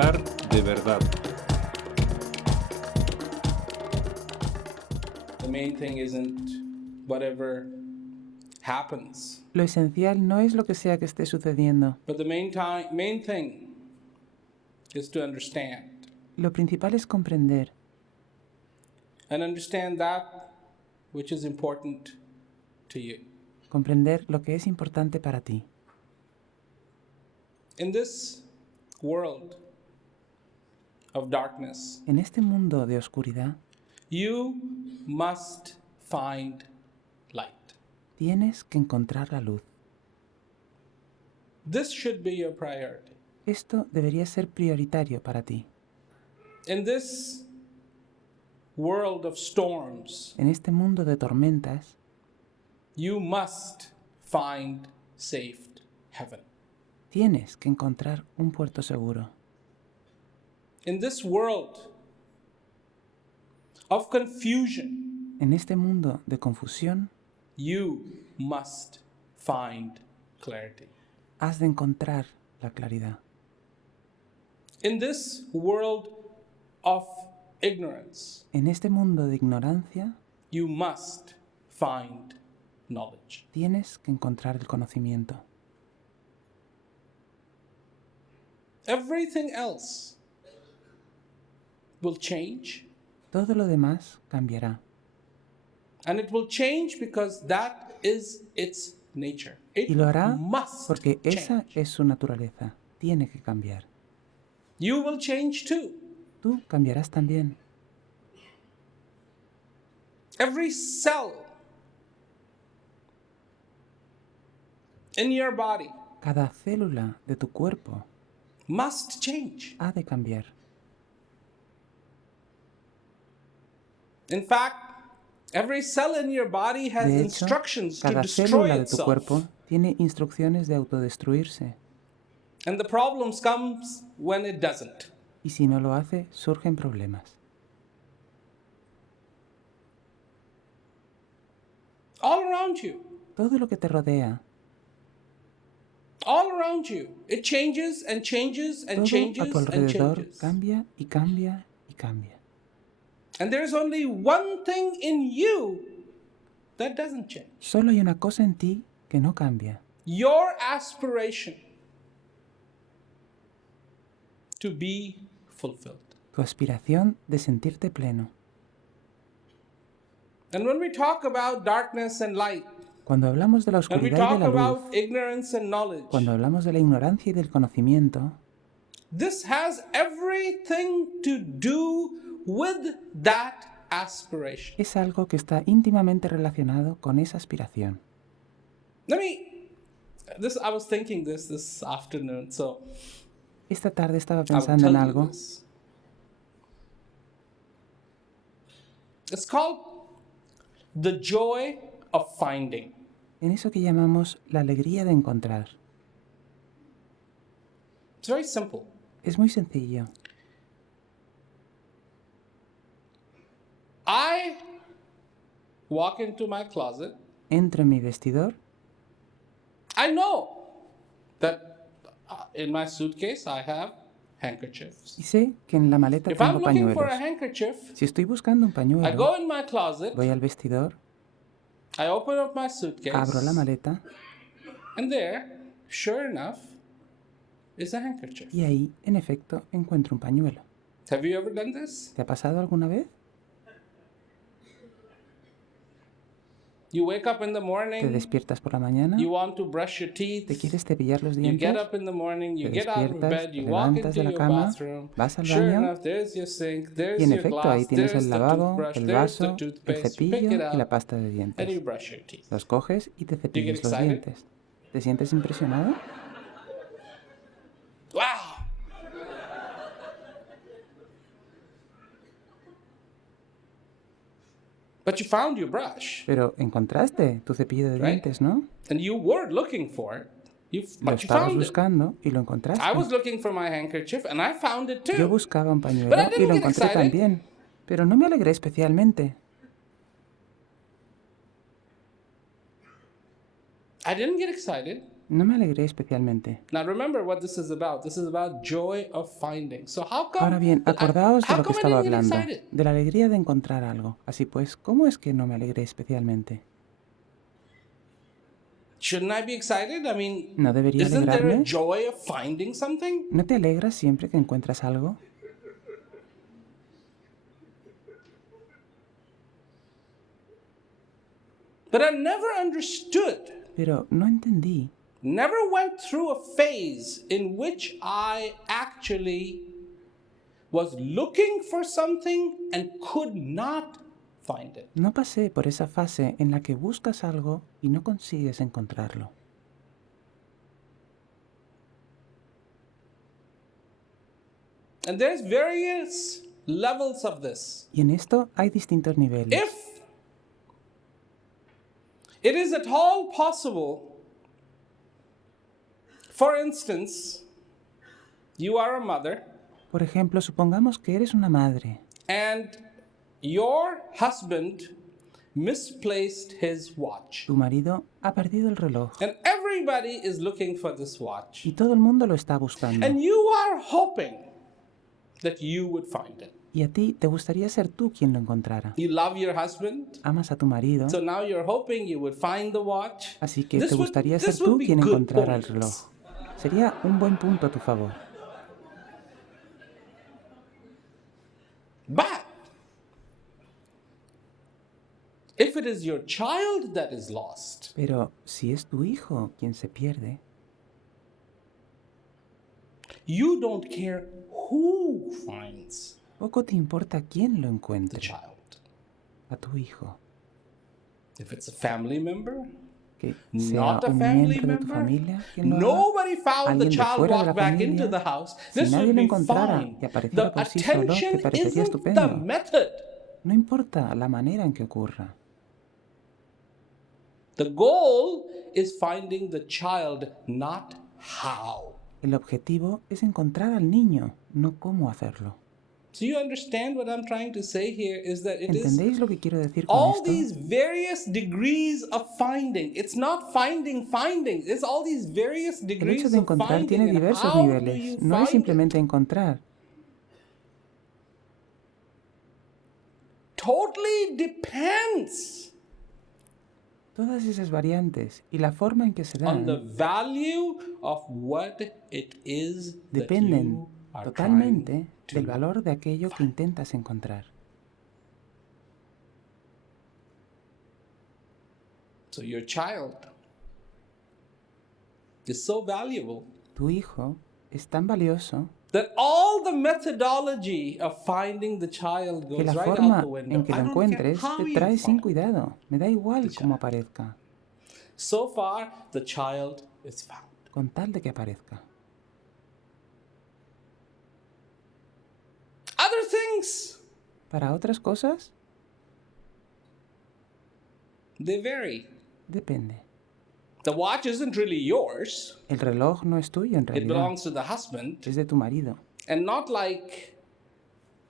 Disfrutar de verdad. The main thing isn't whatever happens, Lo esencial no es lo que sea que esté sucediendo. but the main thing is to understand. Lo principal es comprender And understand that which is important to you. comprender lo que es importante para ti. In this world of darkness, En este mundo de oscuridad, you must find light. tienes que encontrar la luz. This should be your priority. Esto debería ser prioritario para ti. In this world of storms, En este mundo de tormentas, you must find safe heaven. tienes que encontrar un puerto seguro. In this world of confusion, En este mundo de confusión, you must find clarity. has de encontrar la claridad. In this world of ignorance, En este mundo de ignorancia, you must find knowledge. tienes que encontrar el conocimiento. Everything else will change, Todo lo demás cambiará. and it will change because that is its nature. It Y lo hará must porque esa change. es su naturaleza. Tiene que cambiar. You will change too. Tú cambiarás también. Every cell in your body Cada célula de tu cuerpo must change. ha de cambiar. In fact, every cell in your body has De hecho, instructions to cada destroy célula de tu itself. cuerpo tiene instrucciones de autodestruirse. And the problems comes when it doesn't. Y si no lo hace, surgen problemas. All around you. Todo lo que te rodea, All around you. It changes and changes and todo a changes tu and alrededor changes. cambia y cambia y cambia. And there's only one thing in you that doesn't change. Solo hay una cosa en ti que no cambia. Your aspiration to be fulfilled. Tu aspiración de sentirte pleno. And when we talk about darkness and light, Cuando hablamos de la when we oscuridad y talk de la luz, about ignorance and knowledge, cuando hablamos de la ignorancia y del conocimiento, this has everything to do with that aspiration. es algo que está íntimamente relacionado con esa aspiración. I was thinking this afternoon, so Esta tarde estaba I will pensando tell en you algo. this. It's called the joy of finding. En eso que llamamos la alegría de encontrar. It's very simple. Es muy sencillo. I walk into my closet. Entro en mi vestidor I know that in my suitcase I have handkerchiefs. y sé que en la maleta If I'm tengo looking for a pañuelos. handkerchief, Si estoy buscando un I pañuelo, go in my closet, voy al vestidor, I open up my suitcase, abro la maleta and there, sure enough, is a handkerchief. y ahí, en efecto, encuentro un pañuelo. Have you ever done this? ¿Te ha pasado alguna vez? You wake up in the ¿Te morning, despiertas por la mañana? you want to brush your ¿Te teeth, quieres cepillar los you get dientes? up in the morning, you Te get out of despiertas, bed, te you walk levantas into de la your cama, bathroom. vas al Sure baño enough, there's your sink, there's y en your efecto glass, ahí tienes there's el the lavabo, toothbrush, el there's the vaso, el toothpaste. You pick cepillo it y la up pasta de and you dientes. brush your teeth. Los coges y te cepillas los excited? dientes. ¿Te sientes impresionado? Wow! But you found your brush, Pero encontraste tu cepillo de Right. dientes, ¿no? and you were looking for it. Lo But you estabas found it. buscando y lo encontraste. I was looking for my handkerchief, and I found it Yo too. buscaba un But I pañuelo y didn't lo get encontré excited. también. Pero no me alegré especialmente. I didn't get excited No me alegré especialmente. Now remember what this is about. This is about joy of finding. So Ahora bien, acordaos de how lo que come I estaba didn't get hablando, excited? de la alegría de encontrar algo. Así pues, ¿cómo es que no me alegré especialmente? Shouldn't I be excited? I mean, ¿No debería isn't there a alegrarme? joy of finding something? ¿No te alegras siempre que encuentras algo? But I never understood, Pero no entendí, never went through a phase in which I actually was looking for something and could not find it. no pasé por esa fase en la que buscas algo y no consigues encontrarlo. And there's various levels of this. Y en esto hay distintos niveles. If it is at all possible, for instance, you are a mother Por ejemplo, supongamos que eres una madre and your husband misplaced his watch. Tu marido ha perdido el reloj And everybody is looking for this watch. y todo el mundo lo está buscando. And you are hoping that you would find it. Y a ti te gustaría ser tú quien lo encontrara. You love your husband, Amas a tu marido, so now you're hoping you would find the watch. así que This te would- gustaría ser this would tú be quien good encontrara el points. reloj. Sería un buen punto a tu favor. But if it is your child that is lost, Pero si es tu hijo quien se pierde, you don't care who finds poco te importa quién lo the encuentre, child. a tu hijo. If it's a family member, Que sea not a un family miembro de tu member, familia quien lo haga. nobody found the Alguien de child fuera de la walk back into the familia. house. Si This nadie would lo be encontrara fine. y apareciera The por sí solo, te attention parecería isn't estupendo. the method. No importa la manera en que ocurra. The goal is finding the child, not how. El objetivo es encontrar al niño, no cómo hacerlo. So you understand what I'm trying to say here is that it is ¿Entendéis lo que quiero decir con all esto? these various degrees of finding. It's not finding. It's all these various El degrees hecho de of encontrar finding. tiene And diversos how do you niveles. No es find it? simplemente encontrar. Totally depends Todas esas variantes y la forma en que se on the dan value of what it is that dependen you are totalmente trying to del valor de aquello que intentas encontrar. So your child is so valuable Tu hijo es tan valioso that all the methodology of finding the child que goes la right out forma the window. en que I lo don't care encuentres how te you trae sin find. cuidado. Me da igual cómo aparezca, So far, the child is found. con tal de que aparezca. Other things, Para otras cosas, they vary. depende. The watch isn't really yours. El reloj no es tuyo en It realidad, belongs to the husband. es de tu marido. And not like,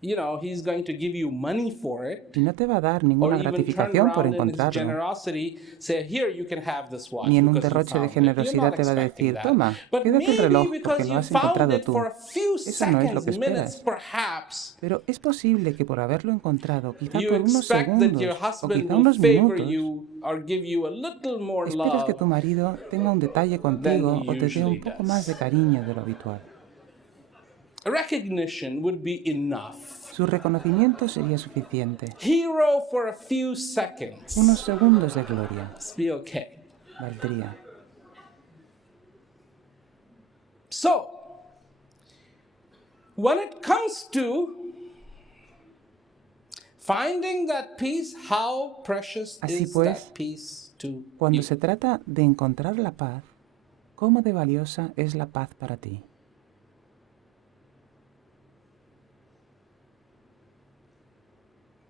he's going to give you money for it. Y no te va a dar Or ninguna even turn gratificación por around in his encontrarlo. generosity, say, here, you can have this watch. Ni en un because you derroche de found it." You're generosidad not te va a expecting decir, that. toma, But quédate el maybe reloj porque because lo you has found encontrado it tú. for a few Eso no es lo seconds, que minutes, esperas. perhaps, Pero es posible que por haberlo encontrado, quizá you por unos expect that your segundos o husband quizá will unos favor minutos, you or give you a little more esperas que tu love. marido tenga un detalle contigo he o te dé un usually poco does. más de cariño de lo habitual. Recognition would be enough. Su reconocimiento sería suficiente. Hero for a few seconds. Unos segundos de gloria Let's be okay. valdría. So, when it comes to finding that peace, how precious Así is pues, that peace to Cuando you? se trata de encontrar la paz, ¿cómo de valiosa es la paz para ti?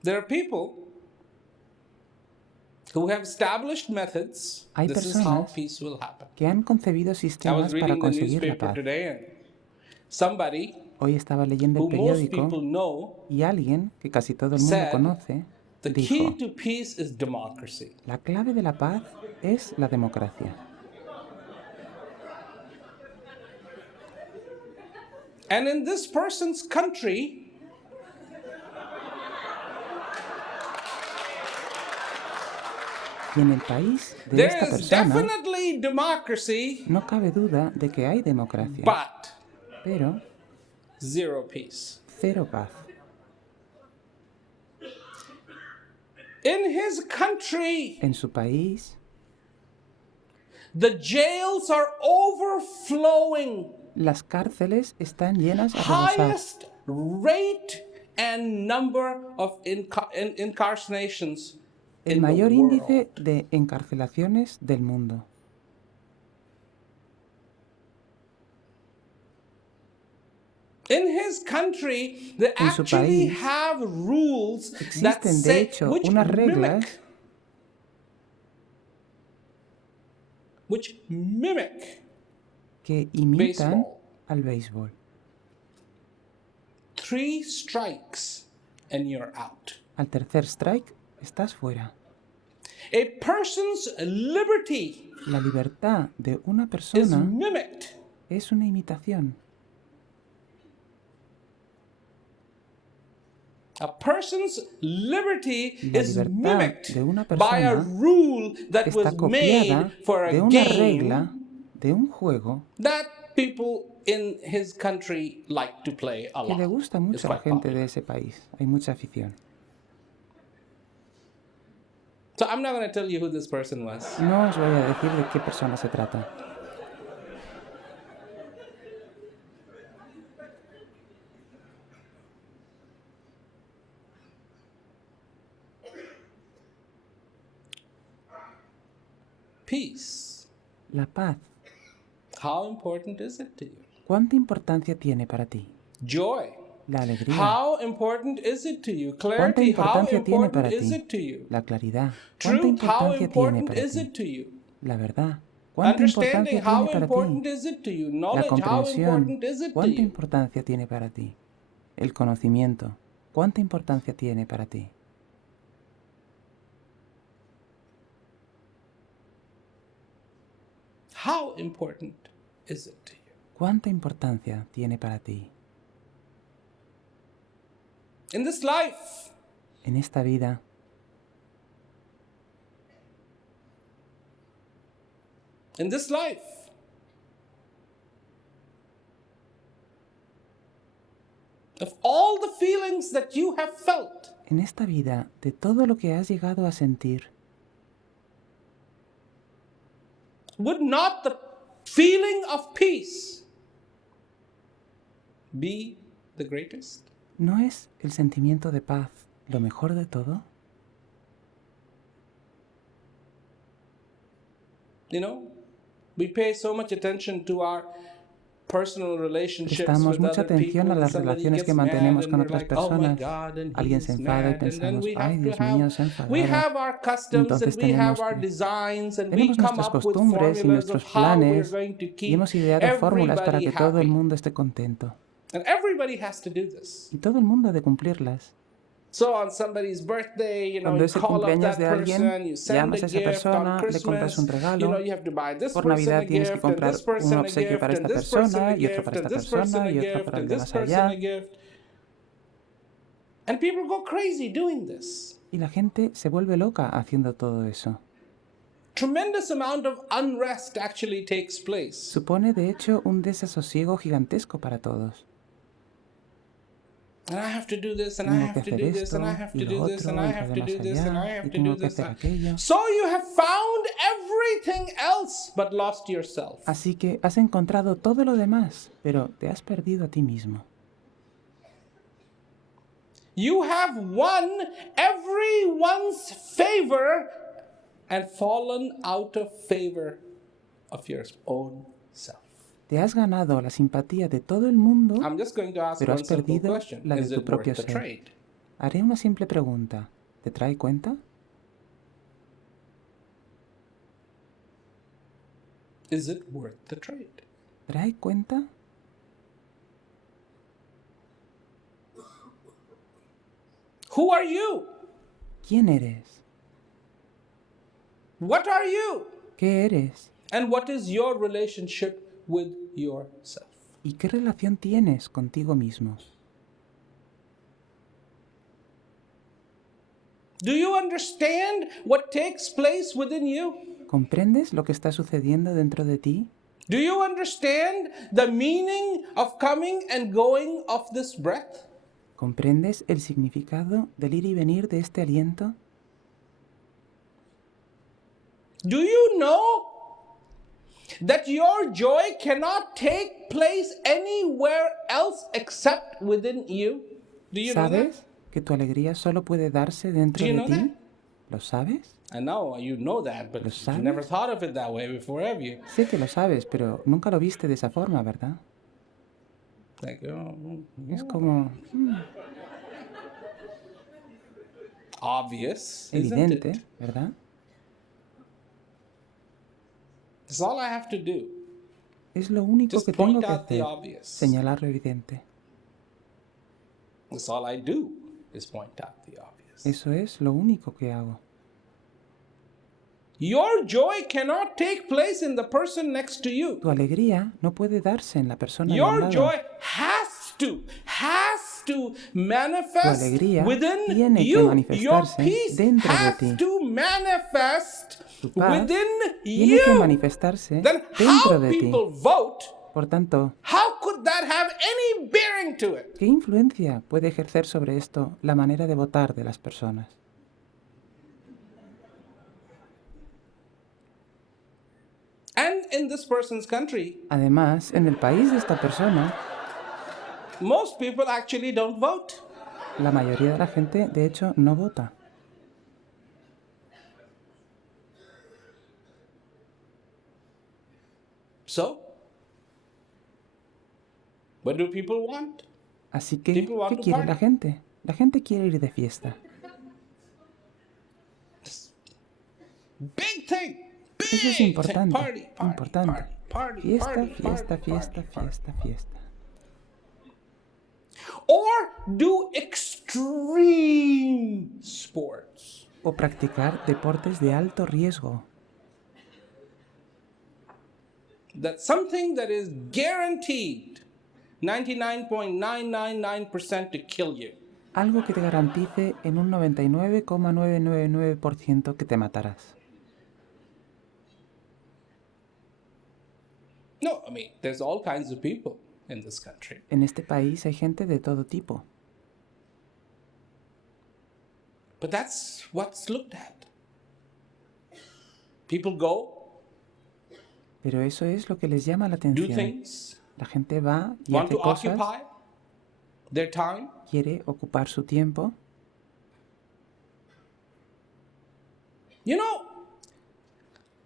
There are people who have established methods. Hay This is how personas peace will happen. Que han concebido I was sistemas para reading the conseguir la newspaper paz. today, and somebody Hoy estaba leyendo who el most periódico people know y alguien que casi todo el mundo said, conoce the key dijo, to peace is democracy. la clave de la paz es la democracia. And in this person's country, Y en el país de there esta is persona definitely democracy, no cabe duda de que hay democracia, but pero zero peace. cero paz. In his country, En su país, the jails are overflowing. las cárceles están llenas a rebosar. Highest rate and number of incarcerations El in the mayor world. índice de encarcelaciones del mundo. In his country, they En su actually país, have rules that existen de say hecho which unas reglas mimic que imitan baseball. al béisbol. 3 strikes and you're out. Al tercer strike, estás fuera. A person's liberty La libertad de una is persona mimicked. es una imitación. A person's liberty La is libertad mimicked de una by a persona rule that está was copiada made for a de una game regla, de un juego that people in his country like to play a que le lot. gusta It's mucho a la quite gente popular. de ese país. Hay mucha afición. So I'm not going to tell you who this person was. No os voy a decir de qué persona se trata. Peace. La paz. How important is it to you? ¿Cuánta importancia tiene para ti? Joy. La alegría. How important is it to you? ¿Cuánta Clarity. How importancia tiene important para is ti? it to you? La claridad. ¿Cuánta Truth. How importancia tiene important para is ti? it to you? La verdad. ¿Cuánta Understanding. importancia How tiene para important ti? is it to you? La Knowledge. How comprensión. important is it to ¿Cuánta you? importancia tiene para ti? El conocimiento. ¿Cuánta importancia tiene para ti? How important is it to you? ¿Cuánta importancia tiene para ti? In this life, En esta vida, in this life, of all the feelings that you have felt, en esta vida, de todo lo que has llegado a sentir, would not the feeling of peace be the greatest? ¿no es el sentimiento de paz lo mejor de todo? You know, we pay so much attention to our personal relationships Prestamos with mucha other people, atención a and las somebody relaciones gets que mad mantenemos and con we're otras like, oh my personas. God, and Alguien se he's enfada y mad, and then pensamos, we ay have Dios to mío, se ha have, we enfadado. have our customs Entonces and we have tenemos, our designs and we tenemos come nuestras up with costumbres y formulas of nuestros how we're planes going to y keep hemos ideado fórmulas para everybody que todo el happy. mundo esté contento. And everybody has to do this. Y todo el mundo ha de cumplirlas. So on somebody's birthday, you know, Cuando you es el call up cumpleaños that de alguien, person, you send llamas a a esa gift on persona, le compras Christmas, un you regalo. know, you have to buy this Por person Navidad a tienes que gift, and comprar this person un a obsequio gift, para and esta this person a persona y otro gift, para and esta this person persona a y otro gift, para el and de this más person a allá. gift. And people go crazy doing this. Y la gente se vuelve loca haciendo todo eso. Tremendous amount of unrest actually takes place. Supone de hecho un desasosiego gigantesco para todos. And I have to do this, and I Tengo que have to hacer do this, esto and I have y to lo do this, otro and I y lo have de to más do this, and I allá have y to do tengo que this. hacer aquello. So you have found everything else but lost yourself. Así que has encontrado todo lo demás, pero te has perdido a ti mismo. You have won everyone's favor and fallen out of favor of your own self. Te has ganado la simpatía de todo el mundo, I'm just going to ask pero one has simple perdido question. la de Is tu it worth propio the ser. trade? Haré una simple pregunta. ¿Te trae cuenta? Is it worth the trade? ¿Trae cuenta? Who are you? ¿Quién eres? What are you? ¿Qué eres? And what is your relationship with yourself? ¿Y qué relación tienes contigo mismo? Do you understand what takes place within you? ¿Comprendes lo que está sucediendo dentro de ti? Do you understand the meaning of coming and going of this breath? ¿Comprendes el significado del ir y venir de este aliento? Do you know that your joy cannot take place anywhere else except within you? Do you know that? ¿Sabes que tu alegría solo puede darse dentro Do you de know ti? that? ¿Lo sabes? I know you know that, but ¿Lo you never sabes? thought of it that way before, have you? Sé que lo sabes, pero nunca lo viste de esa forma, ¿verdad? Like, Es como obvious, isn't evidente, it? ¿verdad? That's all I have to do. Es lo único Just que tengo point que out the hacer, obvious. señalar lo evidente. That's all I do is point out the obvious. Eso es lo único que hago. Your joy cannot take place in the person next to you. Tu alegría no puede darse en la persona de al Your lado. joy has to Tu manifest alegría within tiene que you. Your manifestarse peace dentro de has ti. to manifest Tu paz within tiene que you. manifestarse Then dentro how de ti. people vote, Por tanto, how could that have any bearing to it? ¿qué influencia puede ejercer sobre esto la manera de votar de las personas? And in this person's country, Además, en el país de esta persona, most people actually don't vote. la mayoría de la gente, de hecho, no vota. So, what do people want? Así que, People want ¿qué to quiere la party. gente? La gente quiere ir de fiesta. Big thing. Eso es Big thing. importante, Party, party, importante. party, party, Fiesta, party, fiesta, party, fiesta, party, fiesta, fiesta. Or do extreme sports. O practicar deportes de alto riesgo. That's something that is guaranteed 99.999% to kill you. Algo que te garantice en un 99,999% que te matarás. No, I mean, there's all kinds of people in this country. En este país hay gente de todo tipo. But that's what's looked at. People go, Pero eso es lo que les llama la do atención. things, La gente va y want hace to cosas, occupy their time. quiere ocupar su tiempo. You know,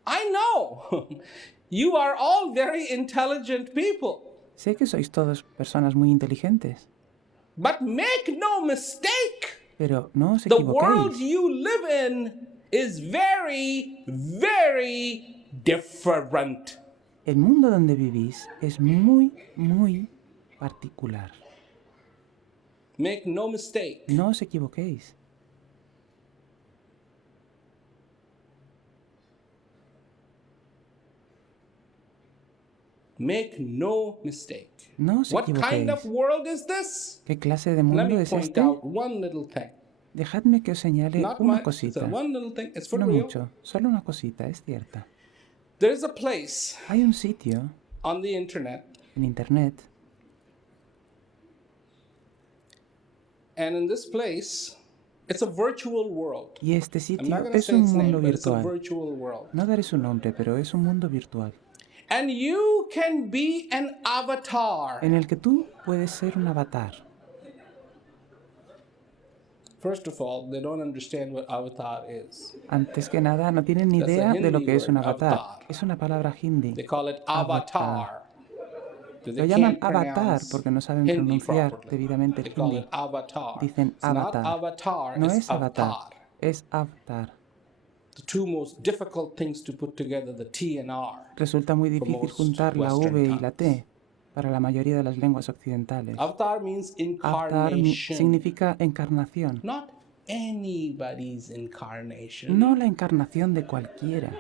I know you are all very intelligent people, Sé que sois todos personas muy inteligentes, but make no mistake, pero no os the world equivoquéis. you live in is very, very different. El mundo donde vivís es muy, muy particular. Make no mistake. No os equivoquéis. Make no mistake. No os What kind of equivoquéis. world is this? ¿Qué clase de Let mundo me es point este? out one little thing. Dejadme que os señale Not una much, it's cosita. one little thing. It's for No real. mucho, solo una cosita, es cierta. There is a place Hay un sitio on the internet, en internet and in this place, it's a virtual world. y este I'm sitio not going to es say un its name, mundo but it's a virtual. virtual world. No daré su nombre, pero es un mundo virtual And you can be an avatar. en el que tú puedes ser un avatar. First of all, they don't understand what avatar is. Antes que nada, no tienen ni That's a idea de lo Hindi que es un word, avatar. avatar. Es una palabra hindi. They call it avatar. Because Lo they llaman can't avatar pronounce porque no saben Hindi pronunciar properly. debidamente They el call hindi. it avatar. Dicen It's not avatar. avatar, No it's es avatar, avatar. es avatar. The two most difficult things to put together, the T and R. Resulta muy For difícil most juntar la Western V y la tongues. T para la mayoría de las lenguas occidentales. Avatar means Avatar incarnation. significa encarnación, Not anybody's incarnation. no la encarnación de cualquiera.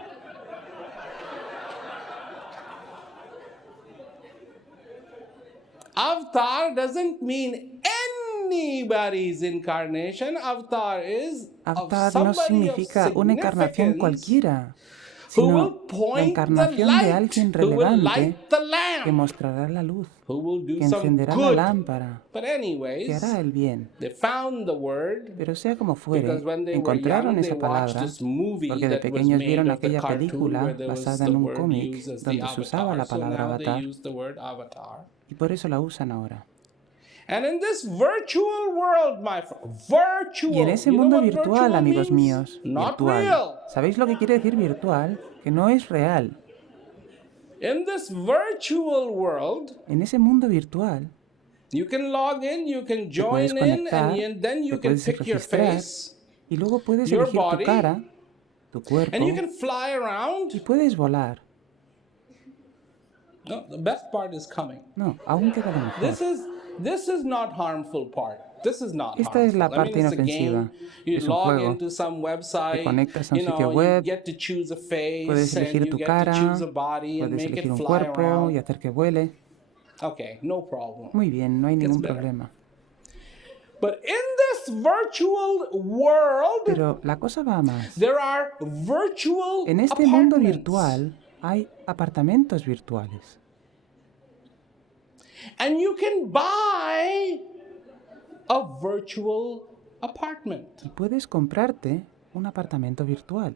avatar doesn't mean anybody's incarnation. Avatar is of Avatar no somebody of significa una encarnación significance cualquiera, who will sino la point the encarnación de light, alguien who will relevante light the que lamp, mostrará la luz, who will do que some encenderá la good. lámpara, But que anyways, hará el bien. they found the word Pero sea como because fuere, when they were encontraron young, they esa watched palabra this movie porque de that was pequeños made vieron of the aquella cartoon where película there was basada the en un word cómic used as the donde se usaba avatar. la So palabra now they avatar use the word avatar. y por eso la usan ahora. And in this virtual world, my virtual, Y en ese you know mundo what virtual, virtual amigos means? míos, Not virtual. real. ¿Sabéis lo que quiere decir virtual? Que no es real. In this virtual world, En ese mundo virtual, you can log in, you can te puedes join in, conectar, and then te you can puedes pick your registrar face, y luego puedes your elegir tu body, cara, tu and you cuerpo can fly y around. puedes volar. No, the best part is coming. No, aún queda lo mejor. This is not harmful part. This is not Esta es la harmful. I mean, parte it's a game. inofensiva. You Es un log juego. into some Te website, conectas a un you know, sitio you web, get to choose a puedes face, and elegir you tu get to choose cara, a body and puedes make elegir it un fly cuerpo y around. hacer que vuele. Okay, no problem. Muy bien, no hay Gets ningún better. problema. But in this virtual world, Pero la cosa va a más. there are virtual En este mundo apartments. virtual hay apartamentos virtuales. And you can buy a virtual apartment. Y puedes comprarte un apartamento virtual,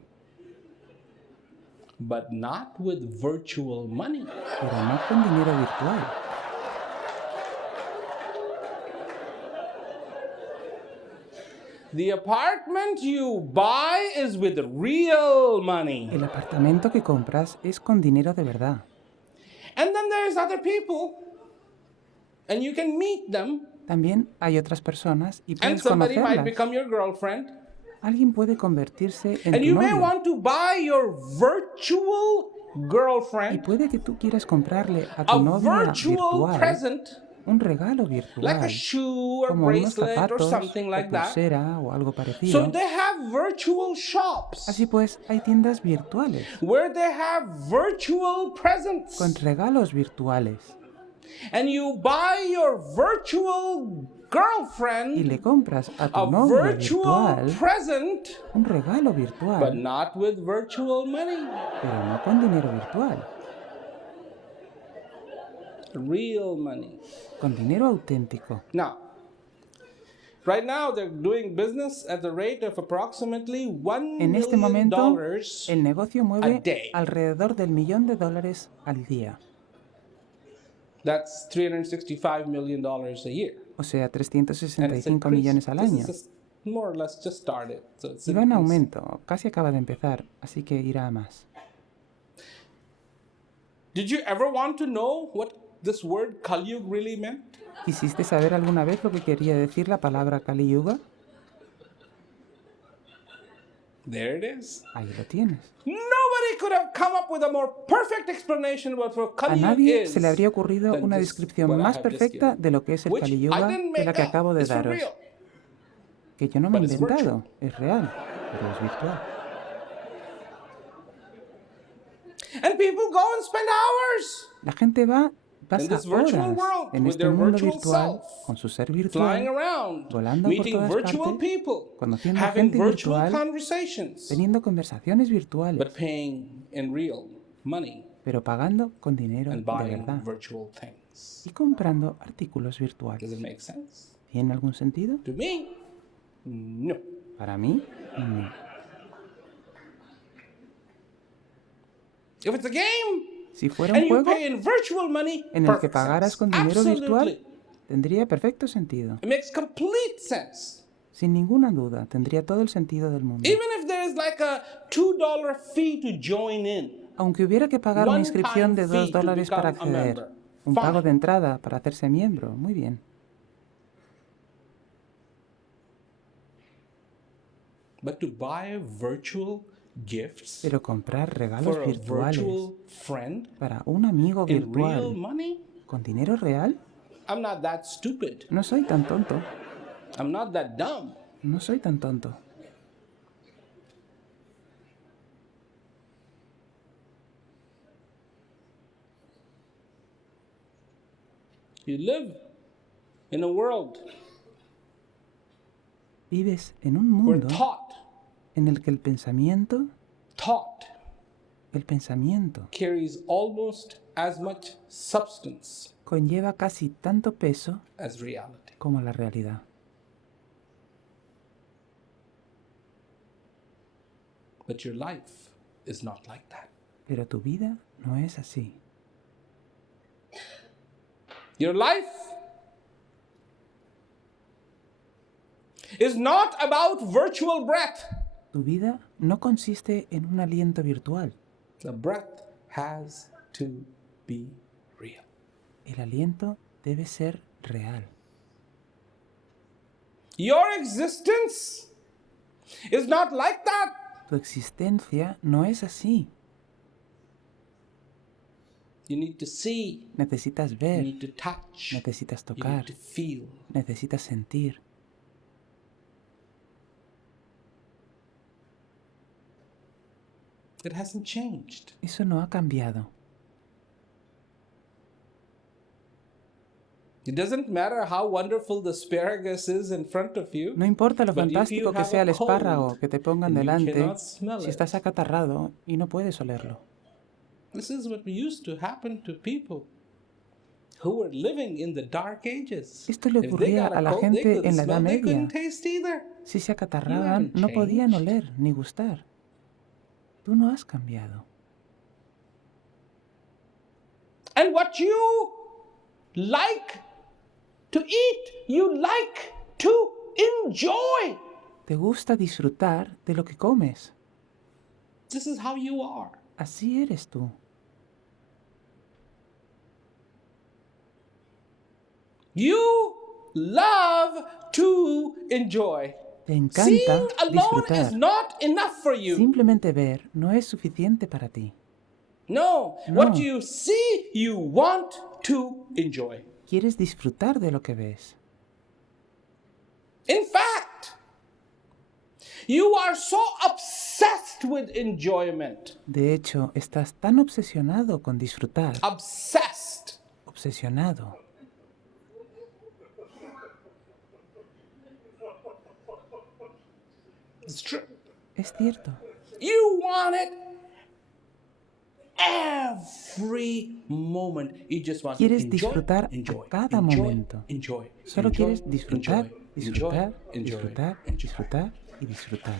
But not with virtual money. pero no con dinero virtual. The apartment you buy is with real money. El apartamento que compras es con dinero de verdad. And then there's other people, and you can meet them, También hay otras personas y and puedes somebody might conocerlas. become your girlfriend. Alguien puede convertirse en And tu you may novio. want to buy your virtual Y girlfriend puede que tú quieras comprarle a a tu novia virtual virtual present, un regalo like a virtual, shoe or como unos bracelet or zapatos something o like that. pulsera o algo So parecido. they have virtual shops Así pues, hay tiendas virtuales where they have virtual presents. con regalos virtuales And you buy your virtual y girlfriend le compras a a tu novia virtual virtual present, un regalo but virtual, not with virtual money. pero no con dinero virtual, Real money. con dinero auténtico. Now, right now they're doing business at the rate of approximately $1 En este million momento, el negocio a mueve day. alrededor del $1.000.000 al día, That's $365 million a year. o sea, And it's 365 millones al año. This is more or less just started. So it's Y va en increasing. aumento, casi acaba de empezar, así que irá a más. Did you ever want to know what this word Kali Yuga really meant? ¿Quisiste saber alguna vez lo que quería decir la palabra Kali Yuga? There it is. Ahí lo tienes. Nobody could have come up with a more perfect explanation about what A Kali Yuga nadie is se le habría ocurrido than una just descripción what I más have just perfecta given. de lo que es el Which Kali I Yuga didn't que make la que up. acabo de It's for daros. real. Que yo no me he But it's inventado, es real, pero es virtual. And people go and spend hours La gente in pasa this virtual horas world en with este their mundo virtual virtual, self, con su ser flying virtual, around, volando por meeting todas virtual partes, people, conociendo a having gente virtual virtual, conversations, teniendo conversaciones but virtuales, paying in real money pero pagando con dinero and de buying verdad virtual things. y comprando artículos Does it virtuales. make sense? ¿Tiene algún sentido? To me, no. Para mí, no. If it's a game Si fuera and un you juego pay in virtual money, en el que perfect pagaras sense. con dinero virtual, Absolutely. tendría perfecto sentido. It makes complete sense. Sin ninguna duda, tendría todo el sentido del mundo. Even if there is like a $2 fee to join in, Aunque hubiera que pagar una one inscripción time de fee to $2 para become a acceder, member, un pago de fine. entrada para hacerse miembro, muy bien. But to buy virtual gifts Pero comprar regalos for a virtuales virtual friend para un amigo in real virtual money, con dinero real, I'm not that stupid. no soy tan tonto. I'm not that dumb. No soy tan tonto. You live in a world Vives en un where mundo thought en el que el pensamiento carries almost as much substance conlleva casi tanto peso as reality. como la realidad. But your life is not like that. Pero tu vida no es así. Your life is not about virtual breath. Tu vida no consiste en un aliento virtual. The breath has to be real. El aliento debe ser real. Your existence is not like that. Tu existencia no es así. You need to see, Necesitas you ver, need to touch, necesitas you tocar, need to feel. necesitas sentir. It hasn't changed. Eso no ha cambiado. It doesn't matter how wonderful the asparagus is in front of you. No importa lo But if fantástico you que have sea a el espárrago cold que te pongan and you delante, cannot smell si it. estás acatarrado y no puedes olerlo. This is what used to happen to people who were living in the dark ages. Esto le If they ocurría got a a la cold, they gente couldn't en la Edad smell, they Media. couldn't taste either. Si se You acatarraban, haven't no podían changed. oler ni gustar. Tú no has cambiado. And what you like to eat, you like to enjoy. Te gusta disfrutar de lo que comes. This is how you are. Así eres tú. You love to enjoy. Te encanta Seeing alone is disfrutar. not enough for you. Simplemente ver no es suficiente para ti. No, what you see, you want to enjoy. Quieres disfrutar de lo que ves. In fact, you are so obsessed with enjoyment. De hecho, estás tan obsesionado con disfrutar. Obsessed. Obsesionado. It's true. Es cierto. You want it every moment. You just want Quieres to enjoy, disfrutar enjoy, a cada enjoy, momento. enjoy, Solo enjoy, quieres disfrutar, enjoy, disfrutar, enjoy, disfrutar, enjoy. disfrutar y disfrutar.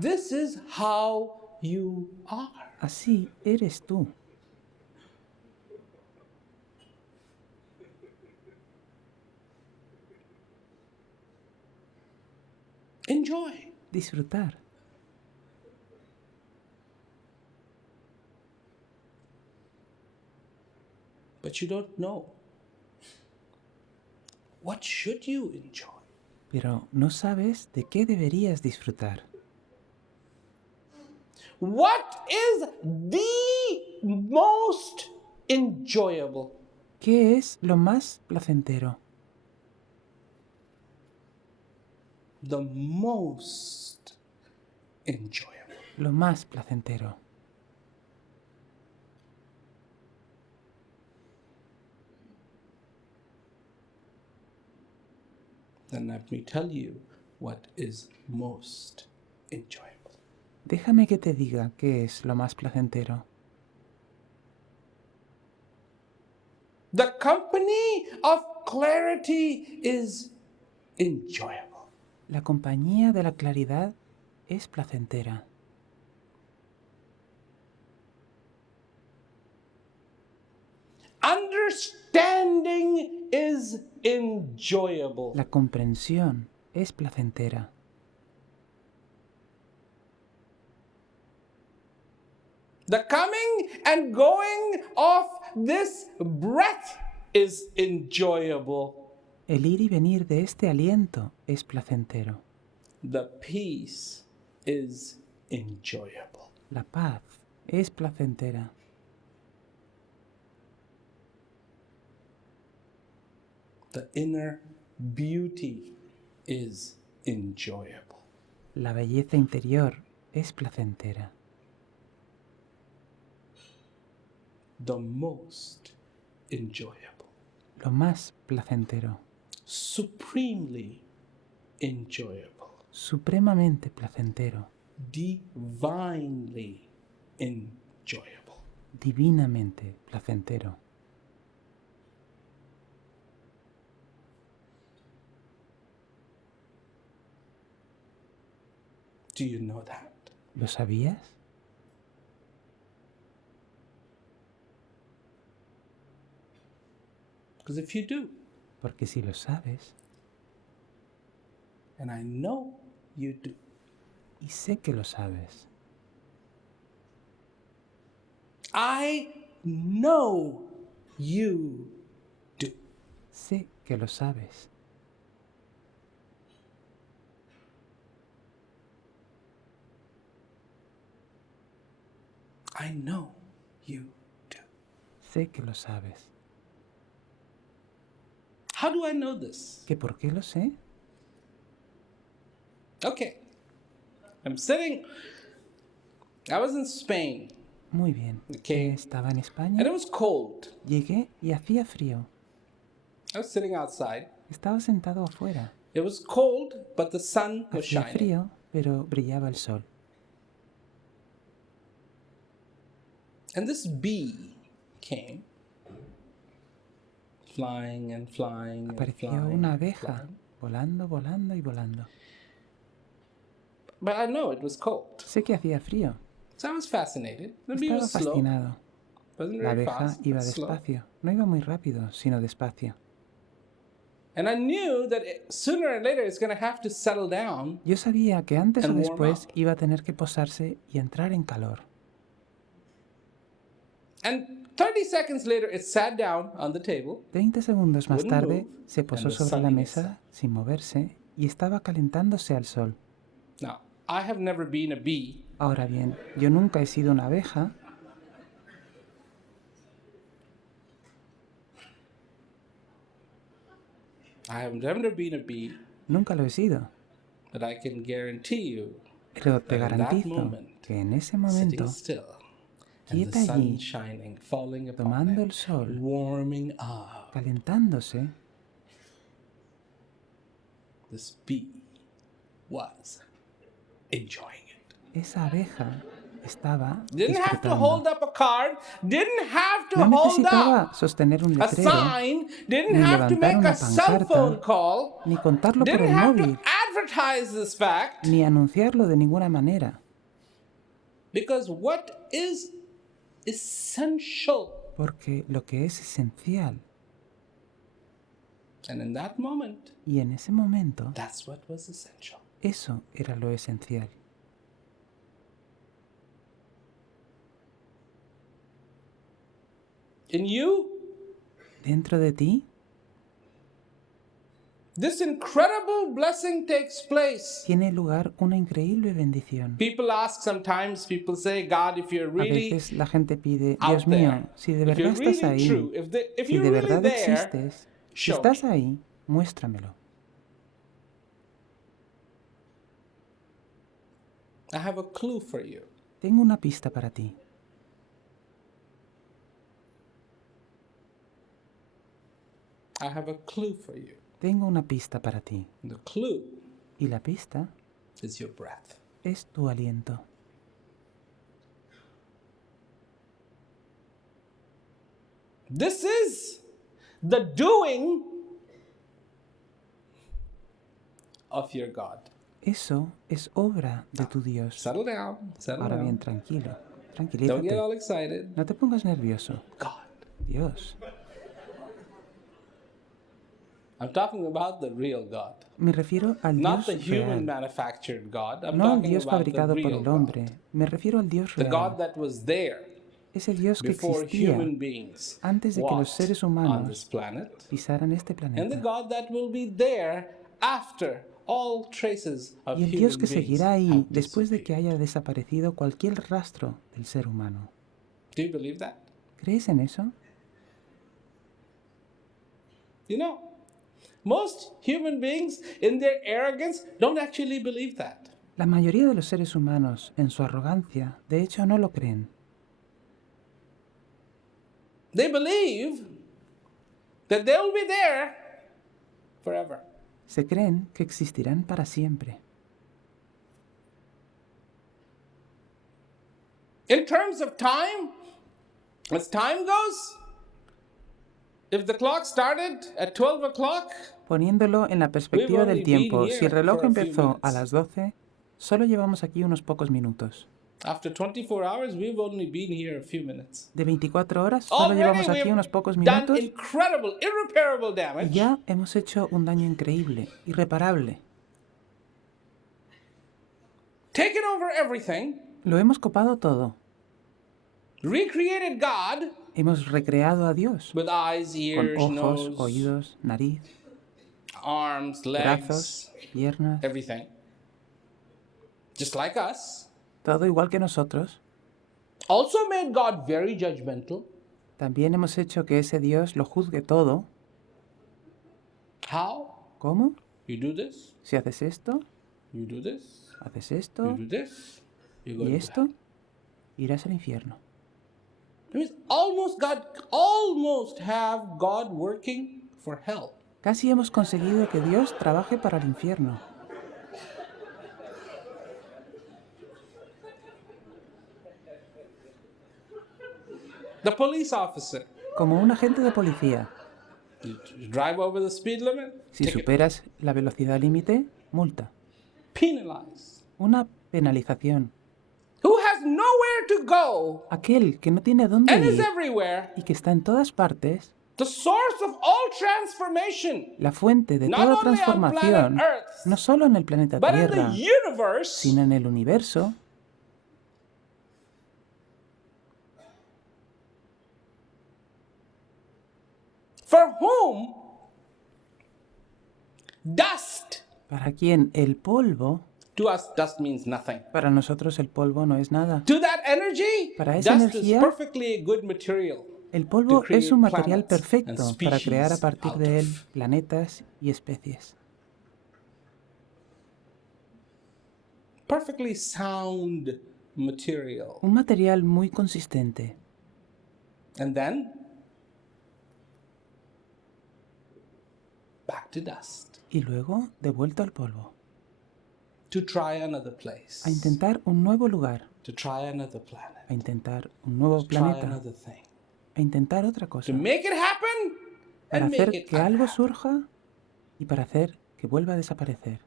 This is how you are. Así eres tú. Enjoy. Disfrutar. But you don't know. What should you enjoy? Pero no sabes de qué deberías disfrutar. What is the most enjoyable? ¿Qué es lo más placentero? The most enjoyable. Lo más placentero. Then let me tell you what is most enjoyable. Déjame que te diga qué es lo más placentero. The company of clarity is enjoyable. La compañía de la claridad es placentera. Understanding is enjoyable. La comprensión es placentera. The coming and going of this breath is enjoyable. El ir y venir de este aliento es placentero. The peace is enjoyable. La paz es placentera. The inner beauty is enjoyable. La belleza interior es placentera. The most enjoyable. lo más placentero, supremely enjoyable, supremamente placentero, divinely enjoyable. divinamente placentero. Do you know that? ¿Lo sabías? Because if you do, Porque si lo sabes, and I know you do, y sé que lo sabes, I know you do. sé que lo sabes, I know you do. sé que lo sabes. How do I know this? ¿Que por qué lo sé? Okay. I was in Spain, Muy bien. Okay. Estaba en and España, it was cold. llegué y hacía frío. I was sitting outside. Estaba sentado afuera. It was cold, but the sun was Hacía shining. frío, pero brillaba el sol. And this bee came, flying and flying and Apareció flying. una and abeja, flying. volando, volando y volando. But I know it was cold. Sé que hacía frío. So I was fascinated. The bee Estaba was slow. fascinado. Wasn't La very abeja fast, iba but slow. despacio. No iba muy rápido, sino despacio. And I knew that sooner or later it's going to have to settle down. Yo sabía que antes o And warm después up. iba a tener que posarse y entrar en calor. And 30 seconds later, it sat down on the table. 30 segundos más Wouldn't tarde move, se posó and the sobre la sun mesa sin moverse y estaba calentándose al sol. Now, I have never been a bee, Ahora bien, yo nunca he sido una abeja. Nunca lo he sido. but I can guarantee you Pero te that in that garantizo moment, que en ese sitting momento, still, and the quieta sun allí, shining, falling upon tomando it, el sol, warming up, calentándose, this bee was enjoying it. esa abeja estaba Didn't have to disfrutando. hold up a card, didn't have to No hold necesitaba up sostener un a letrero, sign, didn't ni have to levantar make una a cell phone pancarta, call, ni contarlo por didn't el have móvil, to advertise this fact, ni anunciarlo de ninguna manera. because what is essential, Porque lo que es esencial, and in that moment, y en ese momento, that's what was essential. eso era lo esencial. In you, Dentro de ti this incredible blessing takes place. tiene lugar una increíble bendición. People ask sometimes, people say, God, if you're A really veces la gente pide, out Dios mío, there, si de if verdad you're estás really ahí, true, if si you're de really verdad there, existes, si show estás me. ahí, muéstramelo. I have a clue for you. Tengo una pista para ti. I have a clue for you. Tengo una pista para ti. The clue Y la pista is your breath. es tu aliento. This is the doing of your God. Eso es obra de tu Dios. Settle down. Settle Ahora bien, down. tranquilo. Don't get Tranquilízate. all excited. No te pongas nervioso. God. Dios. I'm talking about the real God. Me refiero al Not Dios the human real. manufactured God. I'm No al talking Dios about the fabricado por real el God. hombre. Me refiero al Dios The God real. that was there Ese Dios que before existía human beings antes de que los walked seres on this humanos planet. pisaran este And the planeta. God that will be there after all traces of Y el Dios human que beings seguirá ahí have después de que disappeared. haya desaparecido cualquier rastro del ser humano. Do you believe that? ¿Crees en eso? You know, most human beings in their arrogance don't actually believe that. La mayoría de los seres humanos, en su arrogancia, de hecho no lo creen. They believe that they'll be there forever. Se creen que existirán para siempre. In terms of time, as time goes, if the clock started at 12 o'clock, Poniéndolo en la perspectiva We've del only tiempo, been si el here reloj for a few empezó a minutes. las 12, solo llevamos aquí unos pocos minutos. after 24 hours, we've only been here a few minutes. De 24 horas, solo llevamos Already aquí we've unos pocos done minutos incredible, irreparable y damage. ya hemos hecho un daño increíble, irreparable. Taken over everything, Lo hemos copado todo. recreated God Hemos recreado a Dios with eyes, con ears, ojos, nose, oídos, nariz, arms, brazos, legs, piernas, everything. Just like us. todo igual que nosotros. Also made God very judgmental. También hemos hecho que ese Dios lo juzgue todo. How? ¿Cómo? You do this, Si haces esto, you do this, haces you esto do this, you go y to esto, irás al infierno. That means almost have God working for hell. Casi hemos conseguido que Dios trabaje para el infierno. The police officer, Como un agente de policía. you drive over the speed limit, Si ticket, superas la velocidad límite, multa. penalize. Una penalización. Who has nowhere to go Aquel que no tiene dónde and is ir everywhere, y que está en todas partes, the source of all transformation, la fuente de Not toda only on transformación, planet Earth, no solo en el planeta but in the Tierra, universe, sino en el universo, for whom dust, para quien el polvo, to us dust means nothing. para nosotros el polvo no es nada. To that energy, Para esa dust energía, is perfectly a good material. El polvo to create es un material planets perfecto and para crear a species partir out de él of. planetas y especies. Perfectly sound material. Un material muy consistente. And then, back to dust. Y luego devuelto al polvo. To try another place. A intentar un nuevo lugar. To try another planet. A intentar un nuevo To try planeta. another thing. A intentar otra cosa. To make it happen Para and hacer make it que algo unhappen. surja y para hacer que vuelva a desaparecer.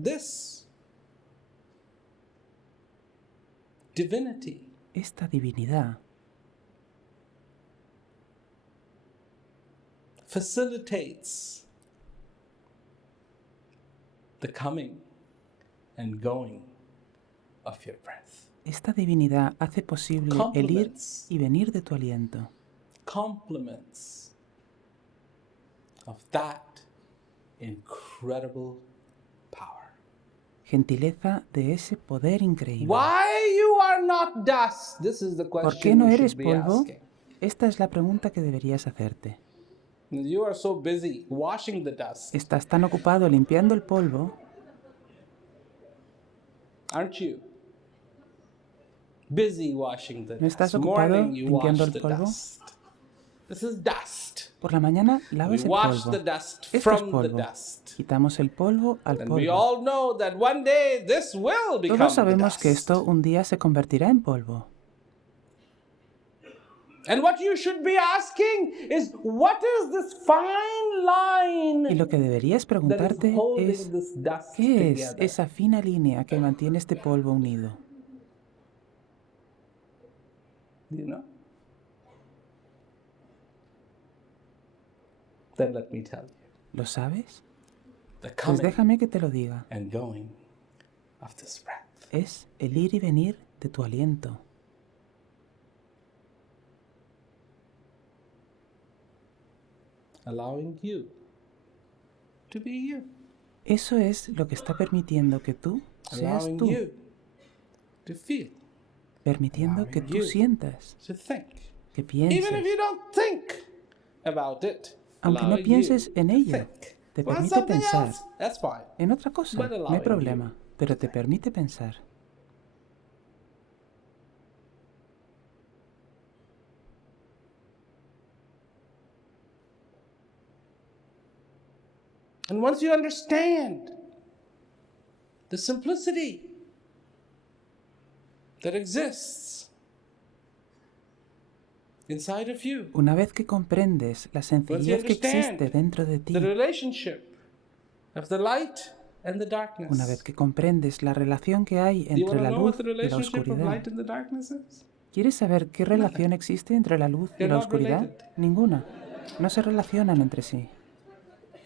This divinity Esta divinidad facilitates the coming and going of your breath. Esta divinidad hace posible el ir y venir de tu aliento. Compliments of that incredible power. Gentileza de ese poder increíble. Why you are not dust? This is the ¿Por qué question no you eres should be polvo? asking. Esta es la pregunta que deberías hacerte. You are so busy washing the dust, Estás tan ocupado limpiando el polvo, aren't you? Busy washing the ¿no estás dust. ocupado Morning you limpiando wash el the polvo? dust. This is dust. Por la mañana We lavas el wash polvo. the dust Esto es from the polvo. dust. Quitamos el polvo al And we polvo. all know that one day this will become Todos the sabemos que dust. esto un día se convertirá en polvo. And what you should be asking is, what is this fine line Y lo que deberías that is preguntarte holding es, this dust ¿qué es together? esa fina línea que mantiene este polvo unido? Do you know? Then let me tell you. ¿Lo sabes? The Pues coming déjame que te lo diga. and going of this breath. Es el ir y venir de tu aliento. Allowing you to be you. Eso es lo que está permitiendo que tú seas Allowing tú. you to feel, Permitiendo que allowing tú you sientas, to think. que Even if pienses. you don't think about it, Aunque no allowing pienses you en to ello, think. te Well, permite something pensar. else, that's fine. En otra cosa, But no hay allowing problema, you pero te permite pensar. And once you understand the simplicity that exists inside of you, Una vez que comprendes la once you sencillez que existe understand dentro de ti, the relationship of the light and the darkness. una vez que comprendes la relación que hay Do you entre want to la know luz what the y la relationship of oscuridad, light and the darkness is? ¿quieres saber qué relación existe entre la luz y They're la not oscuridad? related. Ninguna. No se relacionan entre sí.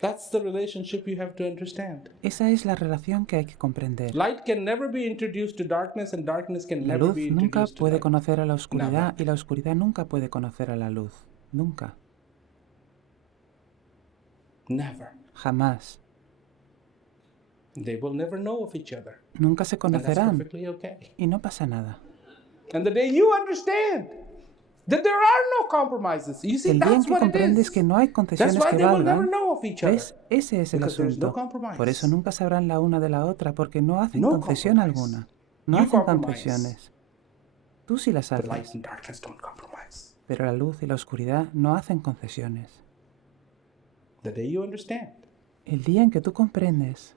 That's the relationship you have to understand. Esa es la relación que hay que comprender. Light can never be introduced to darkness, and darkness can La never be luz nunca introduced to puede light. conocer a la oscuridad Never. y la oscuridad nunca puede conocer a la luz. Nunca. Never. Jamás. They will never know of each other. Nunca se And that's conocerán. perfectly okay. Y no pasa nada. And the day you understand that there are no compromises, you see, El día en that's que what it comprendes is. que no hay That's concesiones why que they will never valgan, know of each other. ¿ves? Ese es el Because there's no asunto. compromise. Por eso nunca sabrán la una de la otra, porque no hacen No concesión compromise. alguna. No You hacen compromise. concesiones. Tú sí las But light haces, and darkness don't compromise. pero la luz y la oscuridad no hacen concesiones. The day you understand, El día en que tú comprendes,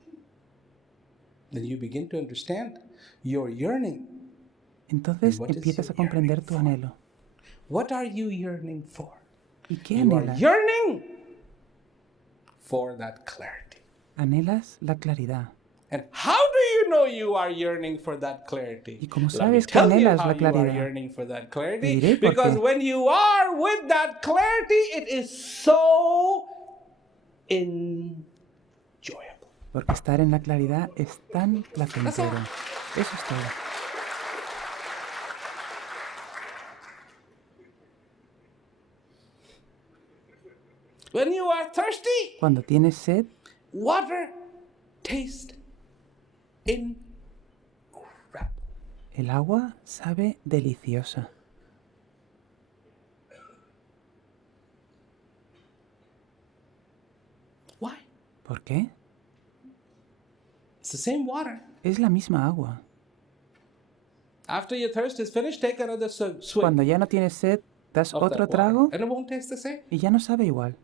then you begin to understand your yearning. entonces what is empiezas your a comprender yearning tu for? anhelo. What are you yearning for? ¿Y qué You are anhelas? yearning for that clarity. Anhelas la claridad. And how do you know you are yearning for that clarity? ¿Y cómo Let me sabes que tell you anhelas how la you are claridad? yearning for that Te clarity. diré por Because qué. when you are with that clarity, it is so enjoyable. Porque estar en la claridad es tan placentero. Eso es todo. When you are thirsty, Cuando tienes sed, water tastes incredible. el agua sabe deliciosa. Why? ¿Por qué? It's the same water. Es la misma agua. After your thirst is finished, take another swig Cuando ya no tienes sed, das of that otro water, trago and it won't taste the same. y ya no sabe igual.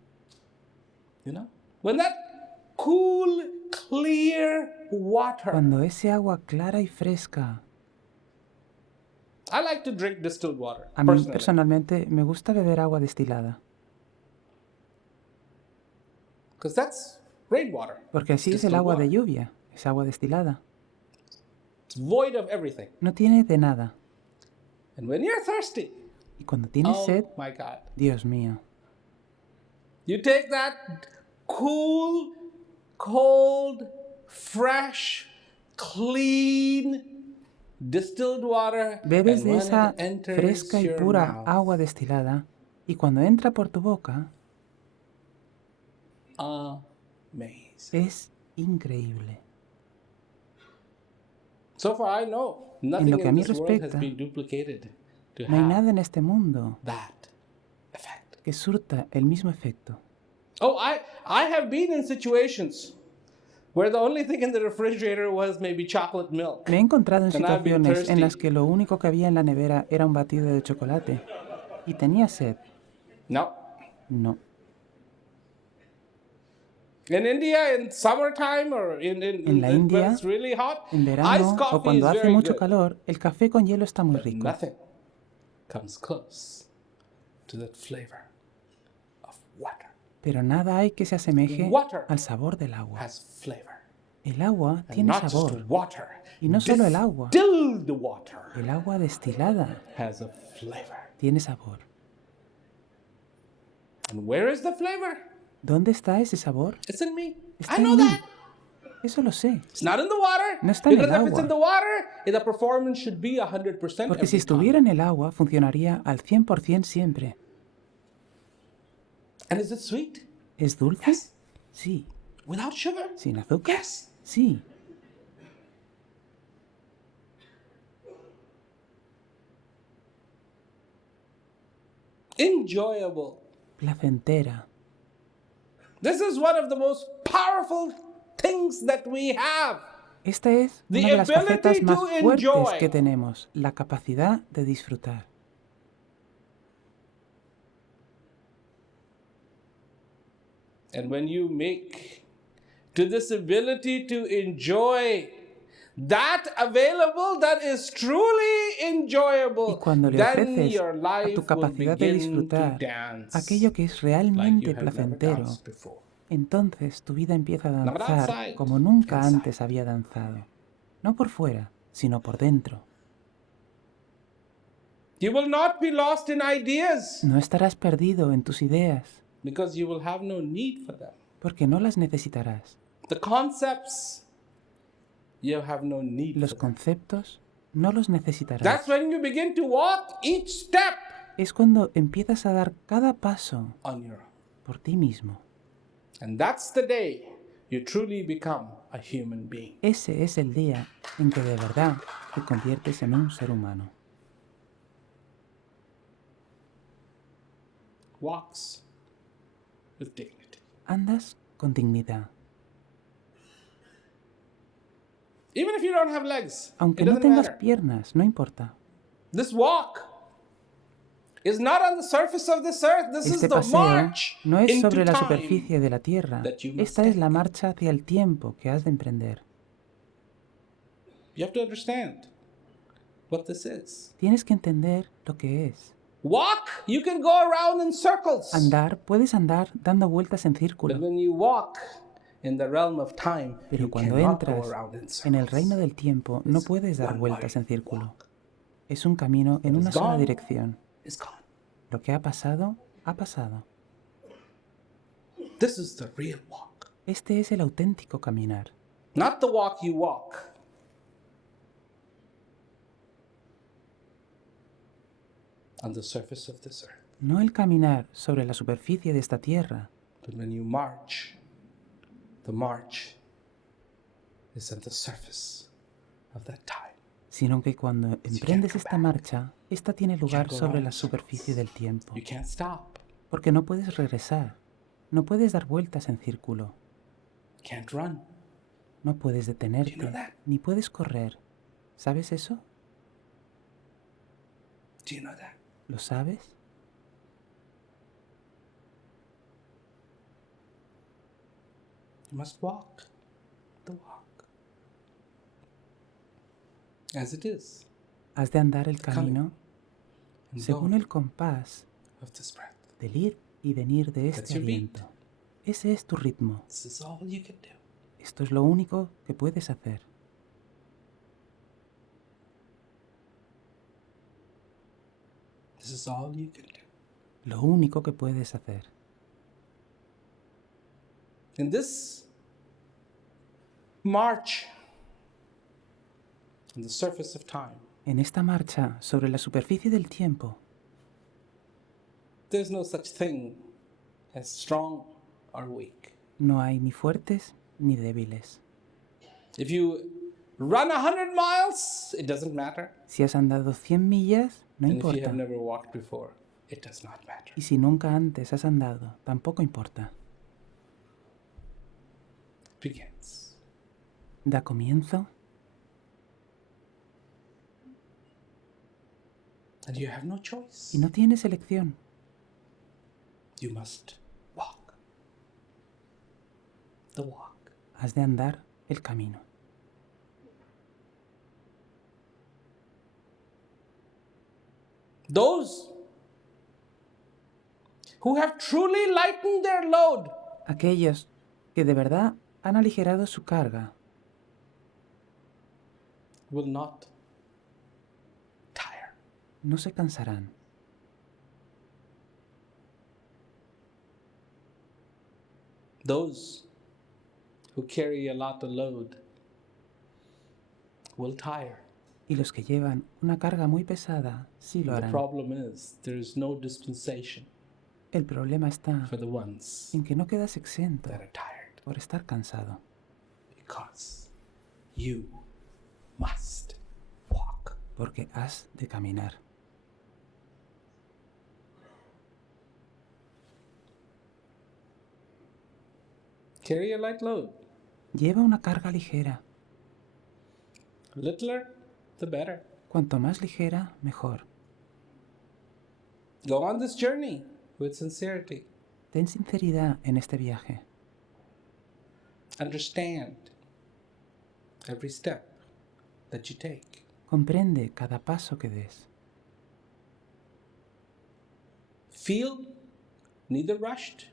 You know, when that cool, clear water. Cuando ese agua clara y fresca. I like to drink distilled water. A mí Personally. personalmente me gusta beber agua destilada, Because that's rainwater. porque así es el Distilled agua de water. lluvia, es agua destilada. It's void of everything. No tiene de nada. And when you're thirsty, Y cuando tienes sed, oh my God, Dios mío, you take that cool, cold, fresh, clean, distilled water, bebes and de when esa it enters fresca y your pura mouth, agua destilada y cuando entra por tu boca, amazing. es increíble. So far I know nothing lo que a in mí this world has respecta, been duplicated to No hay have nada en este mundo that effect. que surta el mismo efecto. Oh, I have been in situations where the only thing in the refrigerator was maybe chocolate milk. Me he encontrado en And I've been situaciones en las thirsty. que lo único que había en la nevera era un batido de chocolate y tenía sed. No. No. In India, in summertime or En la when India, it's really hot, En iced verano o coffee cuando is hace very mucho good. calor, el café con hielo está muy But rico. nothing comes close to that flavor of water. Pero nada hay que se asemeje Water al sabor del agua. has flavor. El agua And tiene not just sabor. water. Y no solo el agua. Distilled water El agua destilada has a flavor. tiene sabor. And where is the flavor? ¿Dónde está ese sabor? It's in me. Está I know en mí. that. Eso lo sé. It's not in the water. No está en el Because if it's agua. in the water, the performance should be 100% Porque si every estuviera time. en el agua, funcionaría al 100% siempre. And is it sweet? ¿Es dulce? Yes. Sí. Without sugar? ¿Sin azúcar? Yes. Sí. Enjoyable. Placentera. This is one of the most powerful things that we have. Esta es The una de las ability facetas más to fuertes enjoy. que tenemos, la capacidad de disfrutar. And when you make to this ability to enjoy that available, that is truly Y enjoyable, cuando le then ofreces your a tu life will capacidad de begin to disfrutar dance aquello que es like you realmente have never placentero, danced before. entonces tu vida empieza a Not danzar outside, como nunca inside. antes había danzado. No por fuera, sino por dentro. You will not be lost in ideas No estarás perdido en tus ideas, because you will have no need for them. porque no las necesitarás. The concepts, you have no need Los for them. conceptos no los necesitarás. That's when you begin to walk each step Es cuando empiezas a dar cada paso on your own. por ti mismo. And that's the day you truly become a human being. Ese es el día en que de verdad te conviertes en un ser humano. Walks with dignity. Andas con dignidad. Even if you don't have legs, Aunque it no doesn't tengas matter. piernas, no importa. This walk is not on the surface of this earth. This is Este the paseo march no es into sobre la time. superficie de la Tierra. that you must Esta es take. la marcha hacia el tiempo que has de emprender. You have to understand what this is. Tienes que entender lo que es. Walk, you can go around in circles. Andar, puedes andar dando vueltas en But círculo. when you walk in the realm of time, Pero you cuando cannot go entras around in en el circles. reino del tiempo, no It's puedes dar one vueltas en wide círculo. walk. Es un camino en What una is sola gone dirección. is gone. Lo que ha pasado, ha pasado. This is the real walk. Este es el auténtico caminar. Not the walk you walk. On the surface of this earth. No el caminar sobre la superficie de esta tierra, But when you march, the march is on the surface of that time. sino que cuando emprendes esta marcha, esta tiene lugar sobre la superficie del tiempo. You can't stop. Porque no puedes regresar, no puedes dar vueltas en círculo, Can't run. no puedes Do you detenerte, know that? ni puedes correr. ¿Sabes eso? Do you know that? ¿Lo sabes? You must walk the walk. As it is. Has de andar el camino And según go el compás of this breath. del ir y venir de That's este your beat. aliento. Ese es tu ritmo. This is all you can do. Esto es lo único que puedes hacer. This is all you can do. Lo único que puedes hacer. In this march on the surface of time, En esta marcha sobre la superficie del tiempo, there's no such thing as strong or weak. no hay ni fuertes ni débiles. If you run 100 miles, it doesn't matter. Si has andado 100 millas, no And if you importa. have never walked before, it does not matter. Y si nunca antes has andado, tampoco importa. It begins. Da comienzo And you have no choice. y no tienes elección. You must walk the walk. Has de andar el camino. Those who have truly lightened their load Aquellos que de verdad han aligerado su carga will not tire. no se cansarán. Those who carry a lot of load will tire. Y los que llevan una carga muy pesada sí lo The harán. problem is there is no dispensation El problema está for the ones en que no quedas exento that are tired por estar cansado. because you must walk. Porque has de caminar. Carry a light load. Lleva una carga ligera. Littler, the better. Cuanto más ligera, mejor. Go on this journey with sincerity. Ten sinceridad en este viaje. Understand every step that you take. Comprende cada paso que des. Feel neither rushed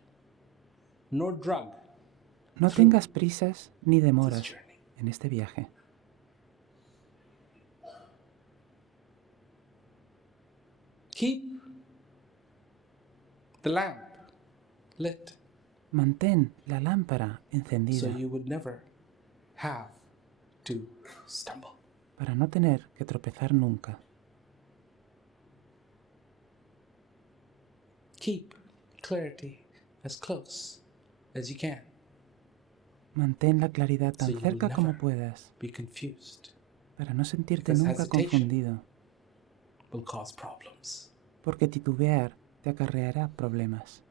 nor drugged No through tengas prisas ni this demoras journey. en este viaje. Keep the lamp lit Mantén la lámpara so encendida you would never have to stumble. para no tener que tropezar nunca. Keep clarity as close as you can Mantén la claridad so tan you will cerca como never puedas be confused. para no sentirte Because nunca hesitation confundido, will cause problems. porque titubear te acarreará problemas.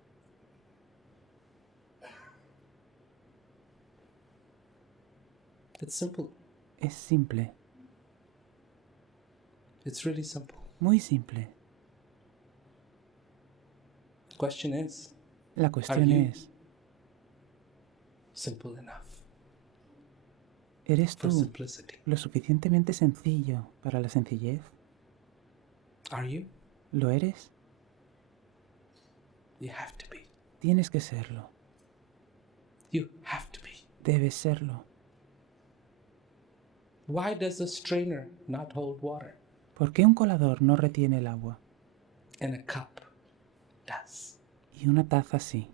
It's simple. Es simple, It's really simple. muy simple. The question is, La are cuestión you es, simple enough ¿eres for tú simplicity? lo suficientemente sencillo para la sencillez? Are you? ¿Lo eres? You have to be. Tienes que serlo. You have to be. Debes serlo. Why does a strainer not hold water ¿Por qué un colador no retiene el agua and a cup does? y una taza sí?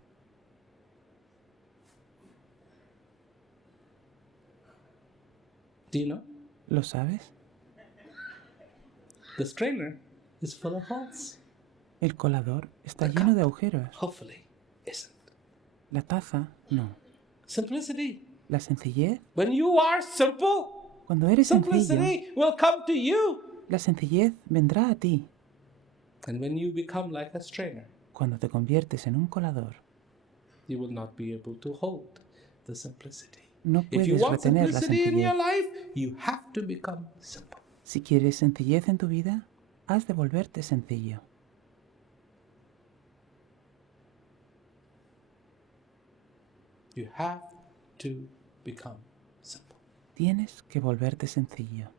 Do you know? ¿Lo sabes? The strainer is full of holes. El colador está The lleno de cup, agujeros. hopefully, isn't. La taza no. Simplicity. La sencillez, When you are simple, cuando eres sencillo, simplicity will come to you. la sencillez vendrá a ti. And when you become like a strainer, Cuando te conviertes en un colador, you will not be able to hold the simplicity. no If you puedes want retener la simplicity in your sencillez. life, you have to become simple. Si quieres sencillez en tu vida, has de volverte sencillo. You have to become simple. Tienes que volverte sencillo.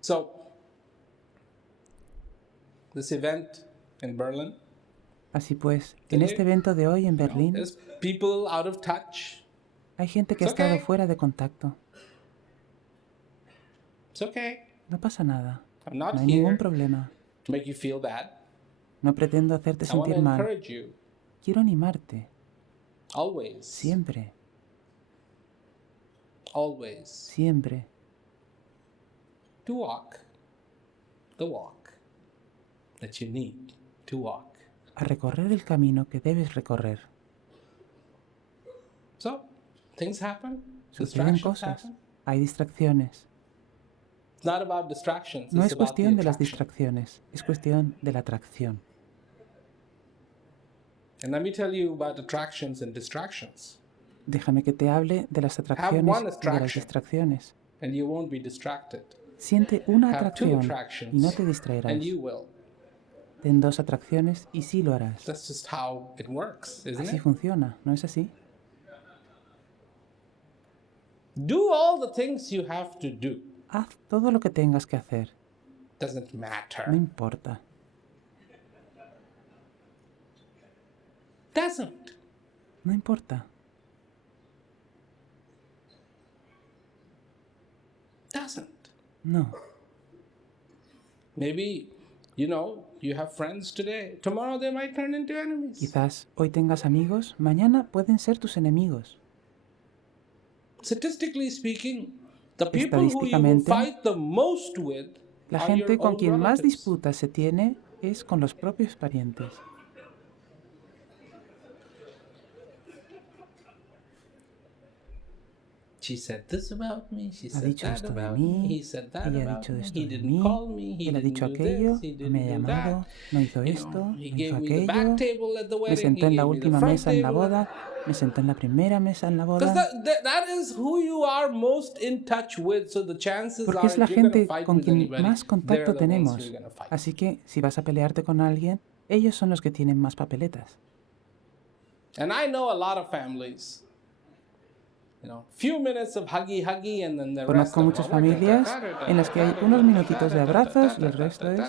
So, this event in Berlin, Así pues, en este evento de hoy en Berlín, there's people out of touch. hay gente que ha It's estado okay. fuera de contacto. It's okay. No pasa nada. I'm not No hay ningún here problema. to make you feel bad. No pretendo hacerte I want to sentir mal. encourage you Quiero animarte. always, Siempre, always siempre. to walk the walk that you need to walk. A recorrer el camino que debes recorrer. So, things happen. Suceden Distractions cosas. happen. Hay distracciones. It's not about distractions. No It's es about the cuestión de las attraction. distracciones, es cuestión de la atracción. And let me tell you about attractions and distractions. Déjame que te hable de las atracciones one y de las attraction. distracciones. And you won't be distracted. Siente una Have two atracción y no attractions, te distraerás. and you will. Ten dos atracciones y sí lo harás. That's just how it works, isn't Así it? funciona, ¿no es así? Do all the things you have to do. Haz todo lo que tengas que hacer. Doesn't No matter. importa. Doesn't. No importa. Doesn't. No. Maybe, you have friends today. Tomorrow they might turn into enemies. Quizás hoy tengas amigos, mañana pueden ser tus enemigos. Statistically speaking, the people who you will Estadísticamente, fight the most with La are your gente con own quien más relatives. disputas se tiene es con los propios parientes. She said this about me, she Ha said dicho that esto de about me, mí, he said that ella ha about dicho me, esto he de didn't mí, call me, he él ha didn't dicho do aquello, this, he no me ha didn't do that. llamado, no hizo You esto, know, no he hizo gave me the back aquello, table at the me wedding, sentó he en la gave me the última front mesa en la table. boda, me sentó en la primera mesa en la Because boda, that is who you are most in touch with, so the chances porque are es la if you're going to gente fight con with quien anybody, más they're contacto the ones who tenemos. you're going to fight. Así que si vas a pelearte con alguien, ellos son los que tienen más papeletas. And I know a lot of families. Few minutes of huggy and then the rest Conozco of muchas familias en las que hay unos minutitos de abrazos y el resto es...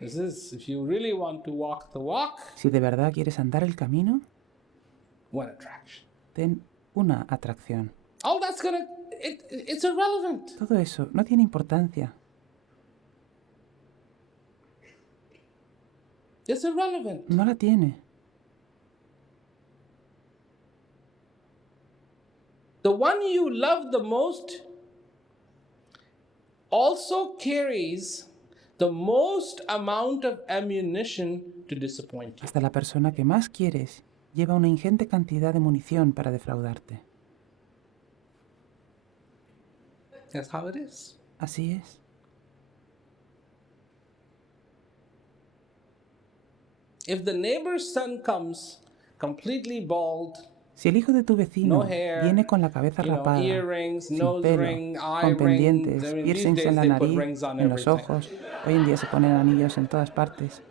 If you really want to walk the walk, Si de verdad quieres andar el camino, one attraction. ten una atracción. All that's it's irrelevant. Todo eso no tiene importancia. It's irrelevant. No la tiene. The one you love the most also carries the most amount of ammunition to disappoint you. Hasta la persona que más quieres lleva una ingente cantidad de munición para defraudarte. That's how it is. Así es. If the neighbor's son comes completely bald, Si el hijo de tu vecino no hair, viene con la cabeza rapada, earrings, sin nose pelo, ring, eye con pendientes, rings, I mean, piercings these en days la they put nariz, rings on en los everything. ojos, hoy en día se ponen anillos en todas partes,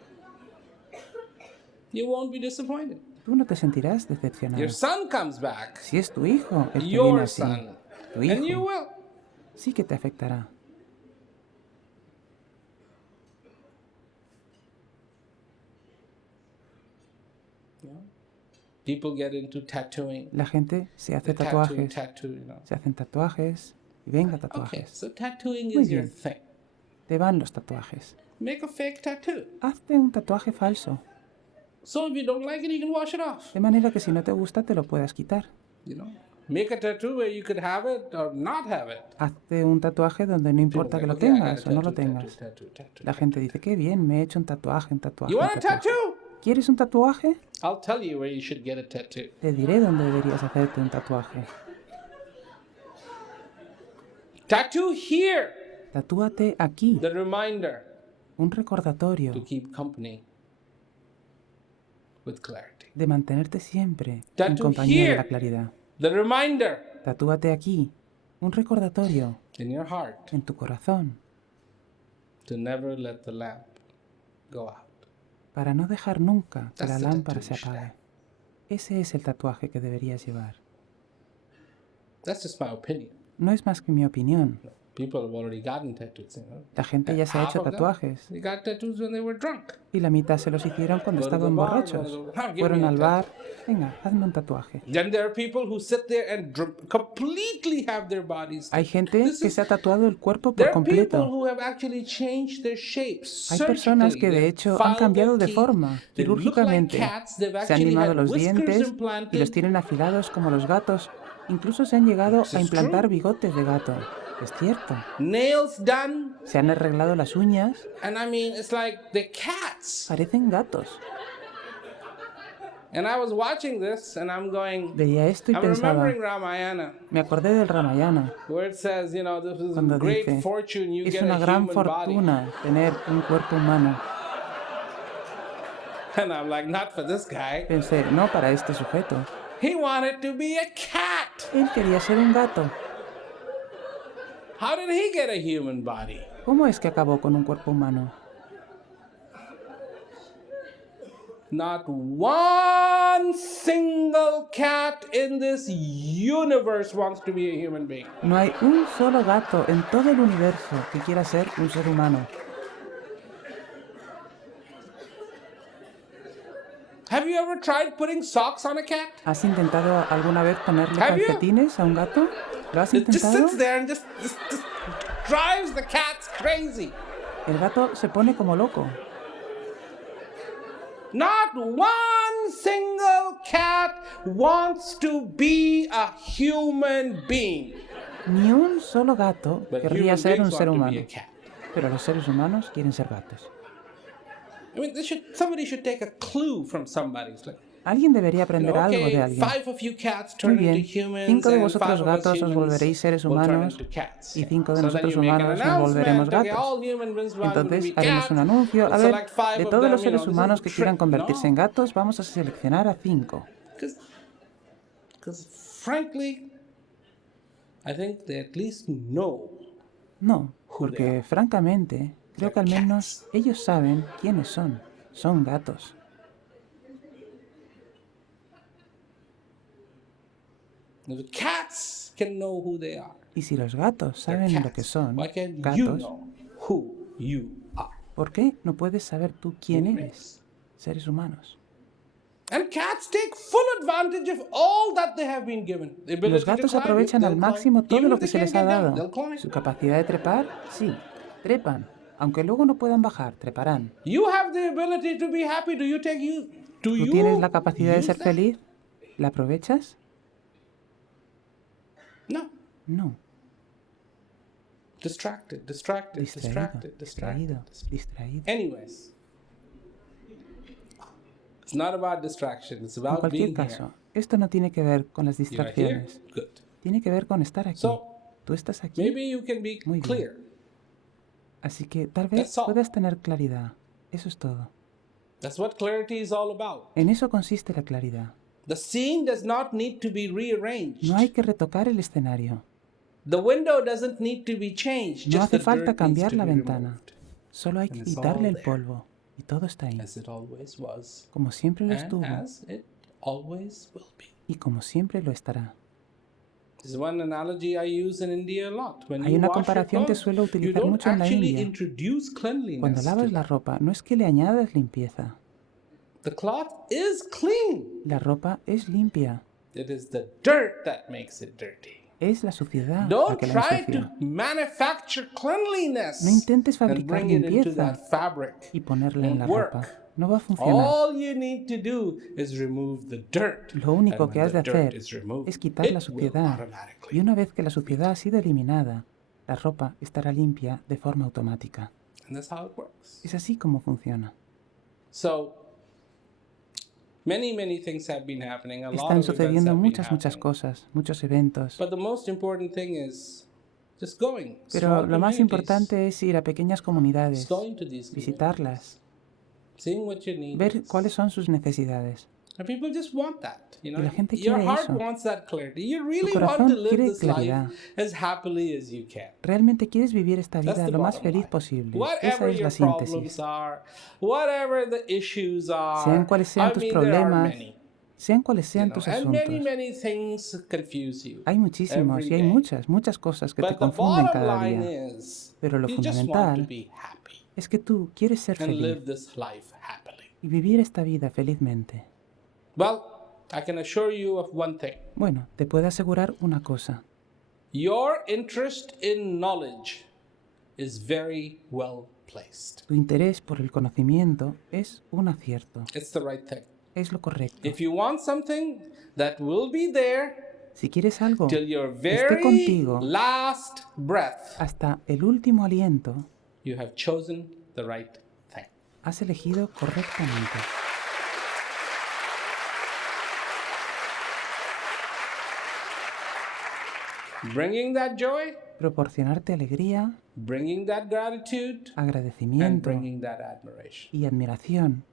You won't be disappointed. tú no te sentirás decepcionado. Your son comes back, Si es tu hijo el que viene your así, son, tu and you hijo, will. sí que te afectará. People get into tattooing. La gente se hace Tattoo, tatuajes, tattoo. se hacen tatuajes y venga Okay, tatuajes. so tattooing Muy is your bien. thing. Te van los tatuajes. Make a fake tattoo. Hazte un tatuaje falso, So if you don't like it, you can wash it off. de manera que si no te gusta te lo puedas quitar. Make a tattoo where you could have it or not have it. Hazte un tatuaje donde no importa que lo Okay, I got a tengas o no lo tattoo, tengas. tattoo. La gente dice, qué bien, me he hecho un tatuaje, un tatuaje, You un want a tatuaje. tattoo? ¿Quieres un tatuaje? I'll tell you where you should get a tattoo. Te diré dónde deberías hacerte un tatuaje. Tattoo here. Tatúate aquí, The reminder un recordatorio to keep company with clarity. de mantenerte siempre en Tattoo compañía de here. la claridad. The reminder Tatúate aquí, un recordatorio in your heart en tu corazón to never let the lamp go out. para no dejar nunca que la That's the lámpara tattoo se you should apague. Ese es el tatuaje que deberías llevar. That's just my opinion. No es más que mi opinión. People have already gotten tattoos. La gente ya se ha Half hecho of them, tatuajes they got tattoos when they were drunk. y la mitad se los hicieron cuando Go to estaban the bar, borrachos. go to the bar, give Fueron me a al bar, venga, hazme un tatuaje. Then there are people who sit there and completely have their bodies. Hay gente This que is- se ha tatuado el cuerpo por There are people completo. who have actually changed their shapes. Hay personas que de surgically. hecho They han filed cambiado de their forma, teeth. They look like quirúrgicamente. cats. They've Se han actually limado had los whiskers dientes y los implanted. tienen afilados como los gatos. Incluso se han llegado This a is implantar true. bigotes de gato. Es cierto. Nails done. Se han arreglado las uñas. And I mean, it's like they're cats. Parecen gatos. And I was watching this and I'm going, Veía esto y I'm pensaba, remembering Ramayana, me acordé del Ramayana, where it says, this is a cuando great dice, fortune, you es get una a gran human body. fortuna tener un cuerpo humano. And I'm like, not for this guy. Pensé, no para este sujeto. He wanted to be a cat. Él quería ser un gato. How did he get a human body? ¿Cómo es que acabó con un cuerpo humano? Not one single cat in this universe wants to be a human being. No hay un solo gato en todo el universo que quiera ser un ser humano. Have you ever tried putting socks on a cat? ¿Has intentado alguna vez ponerle Have you? calcetines a un gato? ¿Lo has It just intentado? sits there and just drives the cats crazy. El gato se pone como loco. Not one single cat wants to be a human being. Ni un solo gato But querría human ser un beings ser want to be humano. a cat. Pero los seres humanos quieren ser gatos. I mean, somebody should take a clue from somebody. It's like, Alguien debería aprender algo de okay, alguien. 5 of you cats Muy turn bien, into humans, 5 de and vosotros 5 of us gatos os humans volveréis seres will turn humanos into cats. y 5 de So then nosotros you make an humanos nos volveremos announcement, okay, gatos. all humans want to Entonces be haremos cats. un anuncio. A Let's ver, select 5 de of todos them, los you know, seres this is humanos a que trick. quieran convertirse No. en gatos, vamos a seleccionar a 5. Because frankly, I think they at least know. No, porque francamente Creo que al menos ellos saben quiénes son. Son gatos. If the cats can know who they are, Y si los gatos they're saben lo que cats. son, Why can't you gatos, know who you are? ¿por qué no puedes saber tú quién Human eres? beings. Seres humanos. And cats take full advantage of all that they have been given. The Y los ability to gatos climb, aprovechan al they'll climb. máximo todo Even lo if que they se les can't ha get down, dado. they'll climb. Su capacidad de trepar, sí, trepan. Aunque luego no puedan bajar, treparán. You have the ability to be happy. Do ¿Tú tienes la you capacidad de use ser that? feliz? ¿La aprovechas? No. No. Distracted. Distraído. Anyways, it's not about distraction. It's En about cualquier being here. caso, esto no tiene que ver con las You are here. distracciones. Good. Tiene que ver con estar aquí. So Tú estás aquí. maybe you can be Muy bien. clear. Así que tal vez That's all. puedas tener claridad. Eso es todo. That's what clarity is all about. En eso consiste la claridad. The scene does not need to be rearranged. No hay que retocar el escenario. The window doesn't need to be changed. No Just hace the falta dirt needs cambiar to la be ventana. removed. Solo hay que And it's quitarle all el there. polvo. Y todo está ahí. As it always was. Como siempre lo And estuvo. as it always will be. Y como siempre lo estará. This is one analogy I use in India a lot. When Hay you una wash your comparación que clothes, suelo you utilizar don't mucho en la actually India. introduce Cuando cleanliness lavas to la it. ropa, no es que le añadas limpieza. The cloth is clean. La ropa es limpia. It is the dirt that makes it dirty. Es la suciedad la Don't que la try to ensucia. manufacture cleanliness No intentes and fabricar bring it into limpieza that fabric. y ponerla en la Won't ropa. work. No va a funcionar. All you need to do is remove the dirt. Lo único And que when has de the dirt hacer is removed, es quitar la it will suciedad. automatically. Y una vez que la suciedad ha sido eliminada, la ropa estará limpia de forma automática. And that's how it works. Es así como funciona. So many things have been happening. A lot Están of events sucediendo have been muchas happening. cosas, muchos eventos. But the most important thing is just going. Pero Small lo más communities. importante es ir a pequeñas comunidades, Just going to these visitarlas, seeing what your need ver is. cuáles son sus necesidades. And people just want that, you know. Y la gente Your quiere heart eso. wants that clarity. You really corazón want to live quiere this claridad. life as happily as you can. Realmente quieres vivir esta That's vida the lo más bottom feliz line. posible. Esa Whatever es your la problems síntesis. are, whatever the issues are, Sean cuales sean I tus mean, there are problemas, many, sean cuales you sean know, tus and asuntos. many things confuse you. Hay muchísimos every y hay day. muchas cosas que te But the confunden bottom cada line día. is, Pero lo you just want to fundamental be happy es que tú quieres ser and live feliz this life happily. y vivir esta vida felizmente. Well, I can assure you of one thing. Bueno, te puedo asegurar una cosa. Your interest in knowledge is very well placed. Tu interés por el conocimiento es un acierto. It's the right thing. Es lo correcto. If you want something that will be there Si quieres algo till your que esté very contigo last breath, hasta el último aliento, you have chosen the right thing. has elegido correctamente. Bringing that joy, Proporcionarte alegría, bringing that gratitude, and agradecimiento bringing that admiration y admiración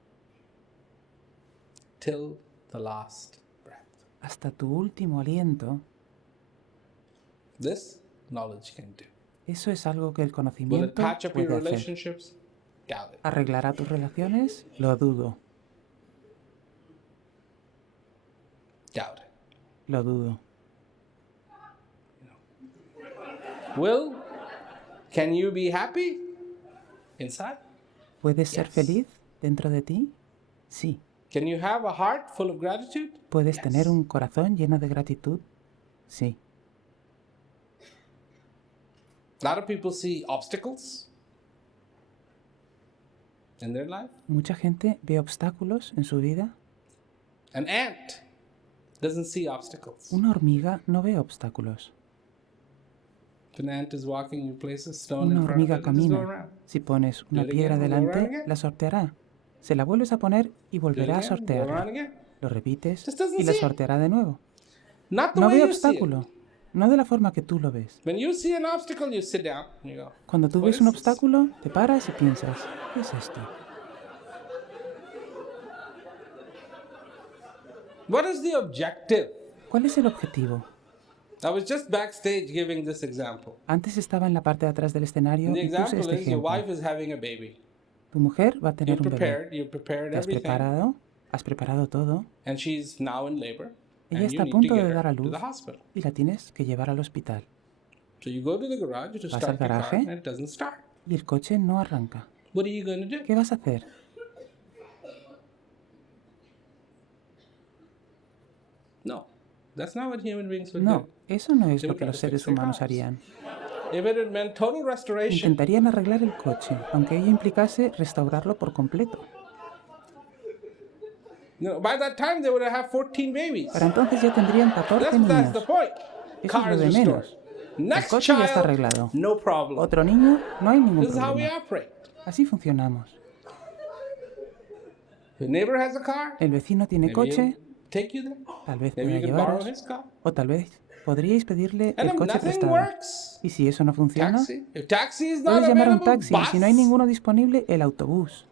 till the last breath. hasta tu último aliento. This knowledge can do. Eso es algo que el Will it conocimiento patch up your puede hacer. relationships? Doubt it. ¿Arreglará tus relaciones? Lo dudo, Doubt it. lo dudo. Can you be happy inside? ¿Puedes ser Yes. feliz dentro de ti? Sí. Can you have a heart full of gratitude? ¿Puedes Yes. tener un corazón lleno de gratitud? Sí. A lot of people see obstacles in their life. Mucha gente ve obstáculos en su vida. An ant doesn't see obstacles. Una hormiga no ve obstáculos. If an ant is walking, you place a stone Una in front of hormiga it, it just go camina. around. Si pones una Do it piedra again, go around delante, again. la sorteará. Se la vuelves a poner y Do it volverá a again, go around sortearla. again. Lo repites Just doesn't y la see it. sorteará de nuevo. Not the No way ve you see it. obstáculo. No de la forma que tú lo ves. When you see an obstacle, you sit down and you go, Cuando tú "What ves is un this?" obstáculo, te paras y piensas, ¿qué es esto? What is the objective? ¿Cuál es el objetivo? I was just backstage giving this example. Antes estaba en la parte de atrás del escenario The y puse example este is your ejemplo. wife is having a baby. Tu mujer va a tener un bebé. You prepared ¿Te has everything, preparado? ¿Has preparado todo? and she's now in labor, Ella and you está a need to punto get de dar a her to luz the hospital. y la tienes que llevar al hospital. So you go to the garage to Vas al start the car, garaje and it doesn't start. y el coche no arranca. What are you going to do? ¿Qué vas a hacer? No, that's not what human beings would No, do. eso no es They lo would que try los to fix seres their humanos cars. harían. If it had meant total restoration, Intentarían arreglar el coche, aunque ello implicase restaurarlo por completo. by that time they would have 14 babies. Para entonces ya tendrían 14 That's the niños. point. Eso es Car lo is de restored. menos. El Next coche ya está child, arreglado. no problem. Otro niño, no hay ningún This is how we problema. operate. Así funcionamos. The neighbor has a car. El vecino tiene Maybe coche, he'll take you there. tal vez Maybe pueda you can borrow llevaros, his car. o tal vez podríais pedirle And el if coche nothing prestado. works, Y si eso no funciona, taxi. If taxi is not puedes llamar a un available, taxi. Si no hay bus. ninguno disponible, el autobús.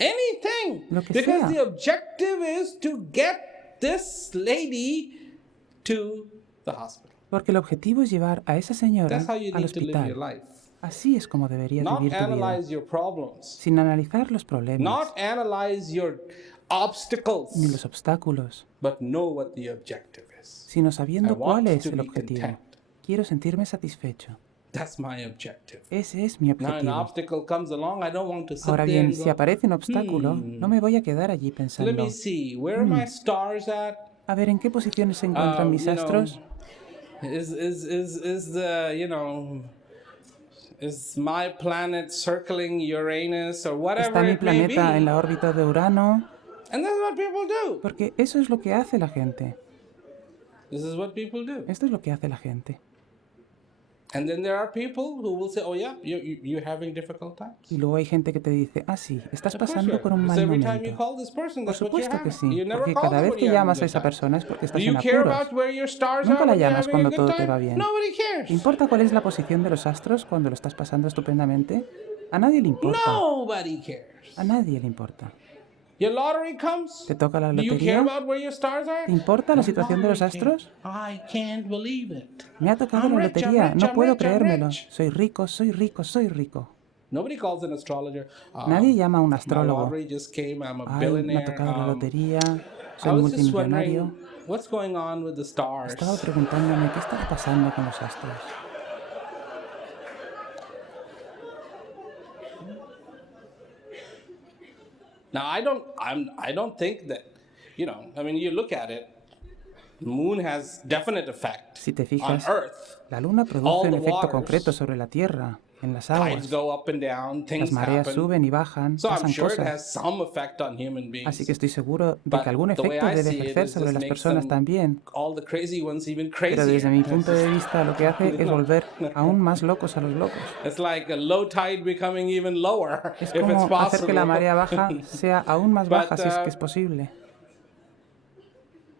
Anything. Lo que Because sea. the objective is to get this lady to the hospital. Porque el objetivo es llevar a esa señora That's how you al need to live your hospital. life. Así es como deberías Not vivir tu vida. analyze your problems. Sin analizar los problemas, Not analyze your obstacles. ni los obstáculos, But know what the objective is. sino I sabiendo want cuál es to el be objetivo. content. Quiero sentirme satisfecho. That's my objective. Ese es mi Now an objetivo. obstacle comes along, I don't want to sit Ahora there bien, and si go, aparece un obstáculo, no me voy a quedar allí let pensando, me see, where are my stars at? a ver, ¿en qué posiciones se encuentran mis You know, astros? is the, is my planet circling Uranus or whatever ¿Está mi it may be? planeta en la órbita de Urano? And that's what people do. Porque eso es lo que hace la gente. This is what people do. Esto es lo que hace la gente. And then there are people who will say, oh yeah, you're having difficult times. Y luego hay gente que te dice, ah, sí, estás Of course pasando you are. por un Because mal every time you momento. call this person, Por that's what you're supuesto que having. sí, You never porque call cada them vez when que you're having llamas a good esa time. persona es porque Do estás you en care apuros. about where your stars Nunca are la when you're llamas having a cuando good todo te time? va bien. Nobody cares. ¿Te importa cuál es la posición de los astros cuando lo estás pasando estupendamente? A nadie le importa. Nobody cares. A nadie le importa. Your lottery comes. ¿Te toca la Do you care lotería? about where your stars are? ¿Te importa la situación de los Lottery astros? came. I can't believe it. Me ha tocado I'm la rich, I'm lotería, rich, no I'm puedo rich, I'm creérmelo. rich. Soy rico, soy rico, soy rico. Nobody calls an astrologer. Nadie llama a un My astrólogo. lottery just came. I'm a Ay, me ha billionaire. tocado la lotería, I soy was just multimillonario. wondering what's going on with the stars. Estaba preguntándome qué estaba pasando con los astros. Now I don't think that, I mean, you look at it, the moon has definite effect Si te on fijas, Earth. la luna All produce un the efecto waters. concreto sobre la Tierra, en las Tides aguas. go up and down, Las things mareas happen. suben y bajan, So I'm pasan sure it cosas. has some effect on human beings. Así que estoy seguro de But que algún the way efecto I debe see it ejercer is sobre just las makes personas them, también. all the crazy ones, even Pero desde mi crazier. punto de vista lo que hace es volver aún más locos a los locos. It's like a low tide becoming even lower, Es if it's como hacer possible. que la marea baja sea aún más But, baja si es que es posible.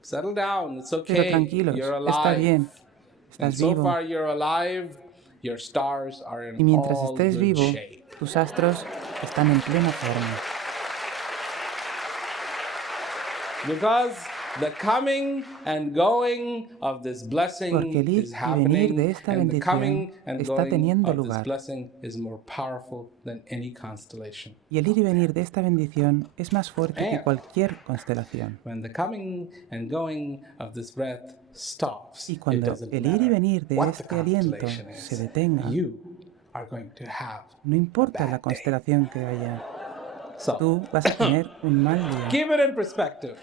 Settle down, it's Pero okay. tranquilos, You're está alive. bien, And estás so vivo. far you're alive, your stars are in Y mientras all estés good vivo, shape. tus astros están en plena forma. Because the coming and going of this blessing Porque el ir is y venir happening, de esta and the coming bendición and está going teniendo of this lugar. blessing is more powerful than any constellation. Y el ir y venir de esta bendición es más fuerte que And cualquier constelación. when the coming and going of this breath stops, Y it cuando doesn't el ir y matter venir de what the este aliento constellation is. se detenga, You are going to have no importa bad la day. constelación que haya, So, tú vas a tener un mal día. keep it in perspective.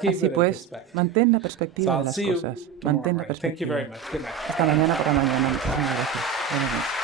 Keep Así it in pues, perspective. mantén la So perspectiva de I'll las see you cosas. tomorrow Mantén la morning. Thank you very perspectiva. much. Good night. Hasta mañana por la mañana. Muchas gracias. Buenas noches.